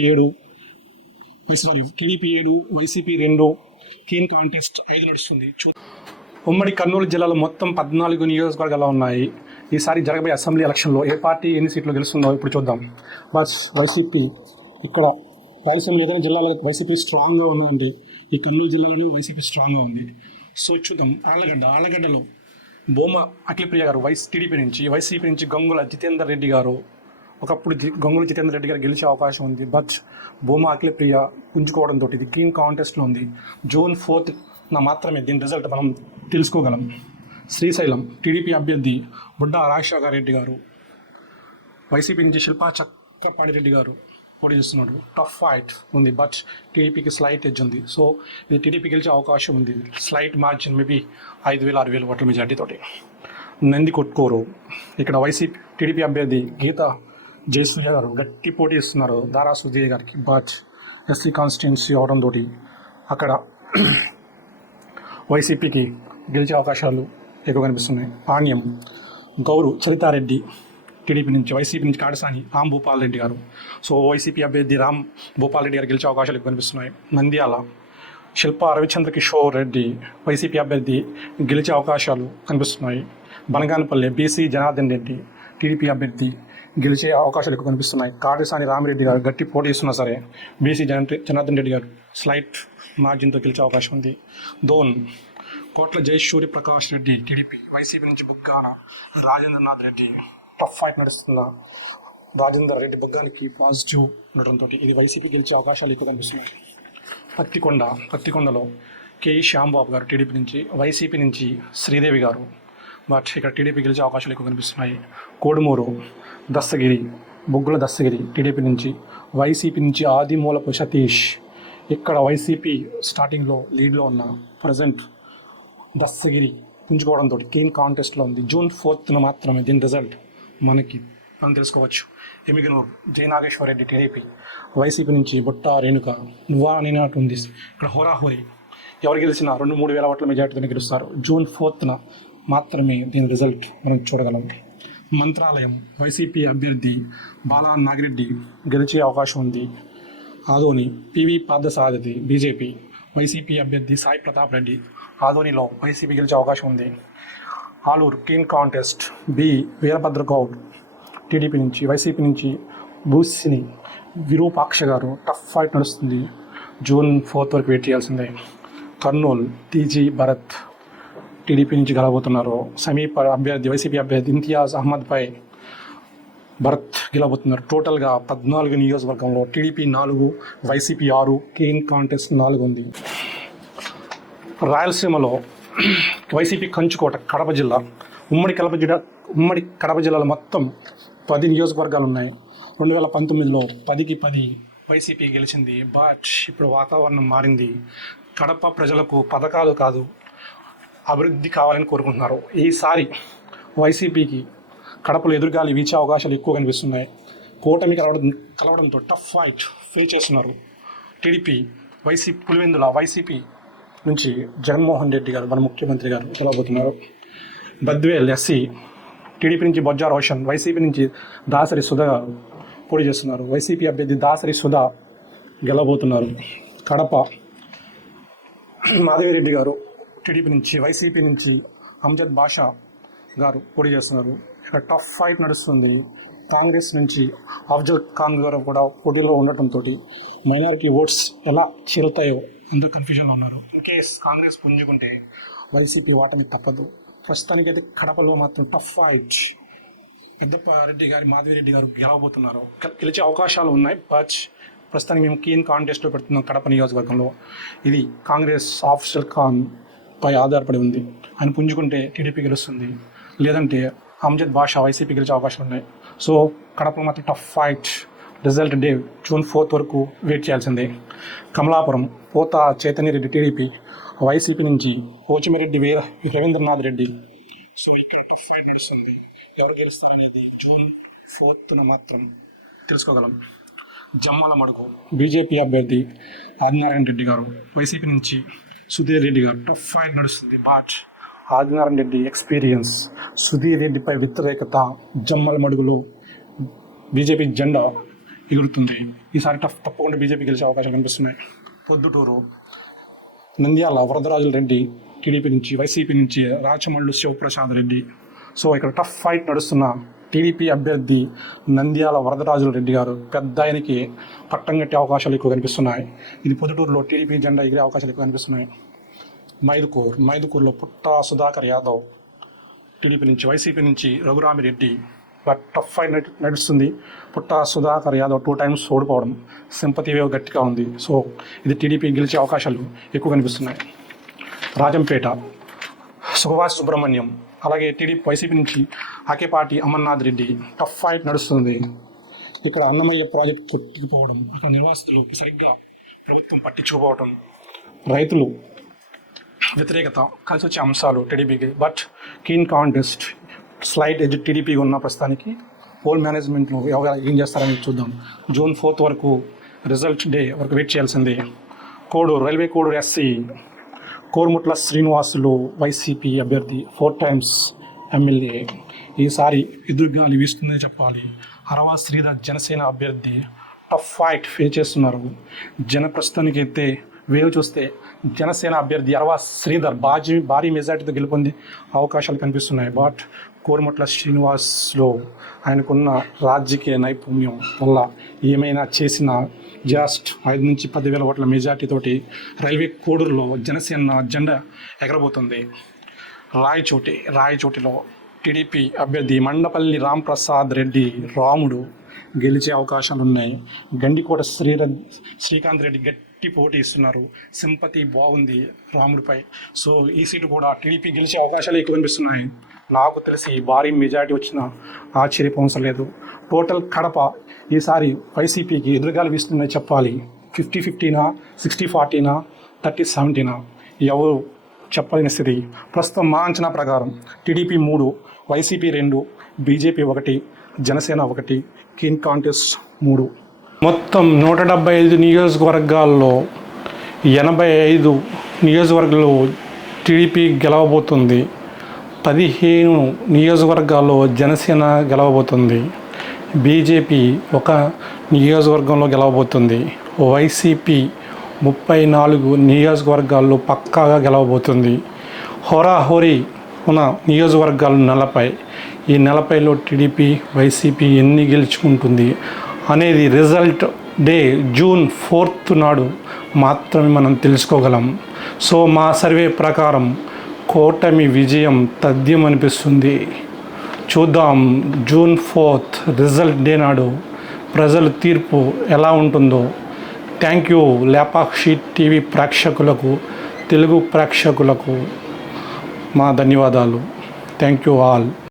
7, వైసీపీ 2, కీన్ కాంటెస్ట్ 5 నడుస్తుంది. ఉమ్మడి కర్నూలు జిల్లాలో మొత్తం 14 నియోజకవర్గాలు ఉన్నాయి. ఈసారి జరగబోయే అసెంబ్లీ ఎలక్షన్లో ఏ పార్టీ ఎన్ని సీట్లు గెలుస్తుందో ఇప్పుడు చూద్దాం. బట్ వైసీపీ ఇక్కడ రాయలసీమ ఏదైనా జిల్లాలో వైసీపీ స్ట్రాంగ్గా ఉందండి. ఈ కర్నూలు జిల్లాలోనే వైసీపీ స్ట్రాంగ్గా ఉంది. సో చూద్దాం. ఆళ్ళగడ్డలో బొమ్మ అఖిలప్రియ గారు టీడీపీ నుంచి, వైసీపీ నుంచి గంగుల జితేందర్ రెడ్డి గారు, ఒకప్పుడు గంగుల జితేందర్ రెడ్డి గారు గెలిచే అవకాశం ఉంది. బట్ బొమ్మ అఖిలప్రియ పుంజుకోవడంతో ఇది క్లీన్ కాంటెస్ట్లో ఉంది. June 4th మాత్రమే దీని రిజల్ట్ మనం తెలుసుకోగలం. శ్రీశైలం టీడీపీ అభ్యర్థి బుడ్డా రాజశేఖర రెడ్డి గారు, వైసీపీ నుంచి శిల్పా చక్రపాణి గారు పోటీ చేస్తున్నాడు. టఫ్ ఫైట్ ఉంది. బట్ టీడీపీకి స్లైట్ ఎడ్జ్ ఉంది. సో ఇది టీడీపీ గెలిచే అవకాశం ఉంది. స్లైట్ మార్జిన్ మేబీ 5,000-6,000 ఓట్ల మెజార్టీతోటి. నంది కొట్కోరు ఇక్కడ టీడీపీ అభ్యర్థి గీతా జయసూర్య గారు గట్టి పోటీ ఇస్తున్నారు దారా సుజయ్ గారికి. బట్ ఎస్సీ కాన్స్టిట్యున్సీ అవడంతో అక్కడ వైసీపీకి గెలిచే అవకాశాలు ఎక్కువ కనిపిస్తున్నాయి. పాణ్యం గౌరు చరితారెడ్డి టీడీపీ నుంచి, వైసీపీ నుంచి కాడసాని రామ్ భూపాల్ రెడ్డి గారు. సో వైసీపీ అభ్యర్థి రామ్ భూపాల్ రెడ్డి గారు గెలిచే అవకాశాలు ఎక్కువ కనిపిస్తున్నాయి. నంద్యాల శిల్పా రవిచంద్ర కిషోర్ రెడ్డి వైసీపీ అభ్యర్థి గెలిచే అవకాశాలు కనిపిస్తున్నాయి. బనగానపల్లి బీసీ జనార్దన్ రెడ్డి టీడీపీ అభ్యర్థి గెలిచే అవకాశాలు ఎక్కువ కనిపిస్తున్నాయి. కాడసాని రామిరెడ్డి గారు గట్టి పోటీ ఇస్తున్నా సరే బీసీ జనార్దన్ రెడ్డి గారు స్లైట్ మార్జిన్తో గెలిచే అవకాశం ఉంది. దోన్ కోట్ల జయసూర్య ప్రకాష్ రెడ్డి టీడీపీ, వైసీపీ నుంచి బుగ్గాన రాజేంద్రనాథ్ రెడ్డి టఫ్ ఫైట్ నడుస్తున్న రాజేందర్ రెడ్డి బుగ్గానికి పాజిటివ్ ఉండటంతో ఇది వైసీపీ గెలిచే అవకాశాలు ఎక్కువ కనిపిస్తున్నాయి. పత్తికొండలో కేఈ శ్యాంబాబు గారు టీడీపీ నుంచి, వైసీపీ నుంచి శ్రీదేవి గారు. బట్ ఇక్కడ టీడీపీ గెలిచే అవకాశాలు ఎక్కువ కనిపిస్తున్నాయి. కోడుమూరు బొగ్గుల దస్తగిరి టీడీపీ నుంచి, వైసీపీ నుంచి ఆదిమూలపు సతీష్. ఇక్కడ వైసీపీ స్టార్టింగ్లో లీడ్లో ఉన్న ప్రజెంట్ దస్తగిరి పుంజుకోవడంతో క్లీన్ కాంటెస్ట్లో ఉంది. June 4th మాత్రమే దీని రిజల్ట్ మనం తెలుసుకోవచ్చు. ఎమిగనూరు జయనాగేశ్వర రెడ్డి టీడీపీ, వైసీపీ నుంచి బుట్ట రేణుక నువ్వా అనేనట్టు ఉంది. ఇక్కడ హోరాహోరీ ఎవరు గెలిచినా 2-3 వేల ఓట్ల మెజార్టీతో గెలుస్తారు. June 4th మాత్రమే దీని రిజల్ట్ మనం చూడగలం. మంత్రాలయం వైసీపీ అభ్యర్థి బాలా నాగిరెడ్డి గెలిచే అవకాశం ఉంది. Adoni PV Parthasarathi BJP, YCP అభ్యర్థి సాయి ప్రతాప్ రెడ్డి ఆదోనిలో వైసీపీ గెలిచే అవకాశం ఉంది. Aluru clean contest Veerabhadra Goud TDP నుంచి, వైసీపీ నుంచి బూసిని విరూపాక్ష గారు టఫ్ ఫైట్ నడుస్తుంది. June 4th వరకు వెయిట్ చేయాల్సిందే. కర్నూలు టీజీ భరత్ టీడీపీ నుంచి గెలవబోతున్నారు. సమీప అభ్యర్థి వైసీపీ అభ్యర్థి ఇంతియాజ్ అహ్మద్పై భరత్ గెలవబోతున్నారు. టోటల్గా 14 నియోజకవర్గంలో టీడీపీ 4, వైసీపీ 6, క్లీన్ కాంటెస్ట్ 4 ఉంది. రాయలసీమలో వైసీపీ కంచుకోట కడప జిల్లా, ఉమ్మడి కడప జిల్లాలో మొత్తం 10 నియోజకవర్గాలు ఉన్నాయి. 2019లో 10కి 10 వైసీపీ గెలిచింది. బట్ ఇప్పుడు వాతావరణం మారింది. కడప ప్రజలకు పథకాలు కాదు అభివృద్ధి కావాలని కోరుకుంటున్నారు. ఈసారి వైసీపీకి కడపలో ఎదురుగాలి వీచే అవకాశాలు ఎక్కువ కనిపిస్తున్నాయి. కూటమి కలవడంతో టఫ్ ఫైట్ ఫేస్ చేస్తున్నారు. టీడీపీ పులివెందుల వైసీపీ నుంచి జగన్మోహన్ రెడ్డి గారు మన ముఖ్యమంత్రి గారు గెలవబోతున్నారు. బద్వేల్ ఎస్సీ టీడీపీ నుంచి బొజ్జా రోషన్, వైసీపీ నుంచి దాసరి సుధా గారు పోటీ చేస్తున్నారు. వైసీపీ అభ్యర్థి దాసరి సుధా గెలవబోతున్నారు. కడప మాధవిరెడ్డి గారు టీడీపీ నుంచి, వైసీపీ నుంచి అంజద్ బాషా గారు పోటీ చేస్తున్నారు. ఇక్కడ టఫ్ ఫైట్ నడుస్తుంది. కాంగ్రెస్ నుంచి అఫ్జల్ ఖాన్ గారు కూడా పోటీలో ఉండటంతో మైనారిటీ ఓట్స్ ఎలా చేరుతాయో ఎందుకు కన్ఫ్యూజన్లో ఉన్నారు. ఇన్ కేస్ కాంగ్రెస్ పుంజుకుంటే వైసీపీ వాటమి తప్పదు. ప్రస్తుతానికైతే కడపలో మాత్రం టఫ్ ఫైట్. పెద్దరెడ్డి గారి మాధవిరెడ్డి గారు గెలవబోతున్నారు. గెలిచే అవకాశాలు ఉన్నాయి. బట్ ప్రస్తుతానికి మేము క్లీన్ కాంటెస్ట్లో పెడుతున్నాం. కడప నియోజకవర్గంలో ఇది కాంగ్రెస్ అఫ్జల్ ఖాన్ పై ఆధారపడి ఉంది. ఆయన పుంజుకుంటే టీడీపీ గెలుస్తుంది, లేదంటే అంజద్ బాషా వైసీపీ గెలిచే అవకాశాలు ఉన్నాయి. సో కడపలో మాత్రం tough fight. Result day June 4th వరకు వెయిట్ చేయాల్సిందే. కమలాపురం పోత చైతన్య రెడ్డి టీడీపీ, వైసీపీ నుంచి పోచిమిరెడ్డి రవీంద్రనాథ్ రెడ్డి. సో ఇక్కడ టఫ్ ఫైట్ నడుస్తుంది. ఎవరు గెలుస్తారనేది June 4th మాత్రం తెలుసుకోగలం. జమ్మల మడుగు బీజేపీ అభ్యర్థి ఆదినారాయణ రెడ్డి గారు, వైసీపీ నుంచి సుధీర్ రెడ్డి గారు. టఫ్ ఫైట్ నడుస్తుంది. బట్ ఆదినారాయణ రెడ్డి ఎక్స్పీరియన్స్, సుధీర్ రెడ్డిపై వ్యతిరేకత, జమ్మల మడుగులో బీజేపీ జెండా ఎగురుతుంది. ఈసారి తప్పకుండా బీజేపీ గెలిచే అవకాశాలు కనిపిస్తున్నాయి. పొద్దుటూరు నంద్యాల వరదరాజుల రెడ్డి టీడీపీ నుంచి, వైసీపీ నుంచి రాచమల్లు శివప్రసాద్ రెడ్డి. సో ఇక్కడ టఫ్ ఫైట్ నడుస్తున్న టీడీపీ అభ్యర్థి నంద్యాల వరదరాజుల రెడ్డి గారు పెద్ద ఆయనకి పట్టం కట్టే అవకాశాలు ఎక్కువ కనిపిస్తున్నాయి. ఇది పొద్దుటూరులో టీడీపీ జెండా ఎగిరే అవకాశాలు ఎక్కువ కనిపిస్తున్నాయి. మైదుకూరులో పుట్టా సుధాకర్ యాదవ్ టీడీపీ నుంచి, వైసీపీ నుంచి రఘురామిరెడ్డి. బట్ టఫ్ ఫైట్ నడుస్తుంది. పుట్టా సుధాకర్ యాదవ్ 2 times ఓడిపోవడం, సింపతి వేవ్ గట్టిగా ఉంది. సో ఇది టీడీపీ గెలిచే అవకాశాలు ఎక్కువ కనిపిస్తున్నాయి. రాజంపేట సుభాష్ సుబ్రహ్మణ్యం, అలాగే టీడీపీ వైసీపీ నుంచి ఆకేపాటి అమర్నాథ్ రెడ్డి. టఫ్ ఫైట్ నడుస్తుంది. ఇక్కడ అన్నమయ్య ప్రాజెక్ట్ కొట్టుకుపోవడం, అక్కడ నిర్వాసితులు సరిగ్గా ప్రభుత్వం పట్టించుకోపోవడం, రైతులు వ్యతిరేకత కలిసి వచ్చే అంశాలు టీడీపీకి. But keen contest, slight edge TDP ఉన్న ప్రస్తుతానికి. పోల్ మేనేజ్మెంట్లో ఏం చేస్తారని చూద్దాం. June 4th వరకు, రిజల్ట్ డే వరకు వెయిట్ చేయాల్సిందే. Koduru railway Koduru SC Korumutla Srinivasulu YCP అభ్యర్థి, 4 times ఎమ్మెల్యే. ఈసారి ఎదురుగాలి వీస్తుందని చెప్పాలి. హరవా శ్రీధర్ జనసేన అభ్యర్థి టఫ్ ఫైట్ ఫేస్ చేస్తున్నారు. ప్రస్తుతానికి అయితే వేవ్ చూస్తే జనసేన అభ్యర్థి అరవా శ్రీధర్ భారీ మెజార్టీతో గెలుపొందే అవకాశాలు కనిపిస్తున్నాయి. బట్ కోరుముట్ల శ్రీనివాస్లో ఆయనకున్న రాజకీయ నైపుణ్యం వల్ల ఏమైనా చేసిన జస్ట్ 5 నుంచి 10,000 ఓట్ల మెజార్టీతోటి రైల్వే కోడూరులో జనసేన జెండా ఎగరబోతుంది. రాయచోటిలో టీడీపీ అభ్యర్థి మండపల్లి రాంప్రసాద్ రెడ్డి రాముడు గెలిచే అవకాశాలు ఉన్నాయి. గండికోట శ్రీకాంత్ రెడ్డి గట్టి పోటీ ఇస్తున్నారు. సింపతి బాగుంది రాముడిపై. సో ఈ సీటు కూడా టీడీపీ గెలిచే అవకాశాలు ఎక్కువ కనిపిస్తున్నాయి. నాకు తెలిసి భారీ మెజార్టీ వచ్చినా ఆశ్చర్యపోవడం లేదు. టోటల్ కడప ఈసారి వైసీపీకి ఎదురుగాలు వీస్తుందని చెప్పాలి. 50-50నా, 60-40నా, 30-70నా ఎవరు చెప్పలేని స్థితి. ప్రస్తుతం మా అంచనా ప్రకారం TDP 3, YCP 2, BJP 1, Janasena 1, keen contest 3. మొత్తం 175 నియోజకవర్గాల్లో 85 నియోజకవర్గాల్లో టీడీపీ గెలవబోతుంది. 15 నియోజకవర్గాల్లో జనసేన గెలవబోతుంది. బీజేపీ 1 నియోజకవర్గంలో గెలవబోతుంది. వైసీపీ 34 నియోజకవర్గాల్లో పక్కాగా గెలవబోతుంది. హోరాహోరీ ఉన్న నియోజకవర్గాలు 40. ఈ 40లో టీడీపీ, వైసీపీ ఎన్ని గెలుచుకుంటుంది అనేది రిజల్ట్ డే June 4th నాడు మాత్రమే మనం తెలుసుకోగలం. సో మా సర్వే ప్రకారం కూటమి విజయం తథ్యం అనిపిస్తుంది. చూద్దాం June 4th రిజల్ట్ డే నాడు ప్రజల తీర్పు ఎలా ఉంటుందో. థ్యాంక్ యూ లేపాక్షి టీవీ ప్రేక్షకులకు, తెలుగు ప్రేక్షకులకు మా ధన్యవాదాలు. Thank you all.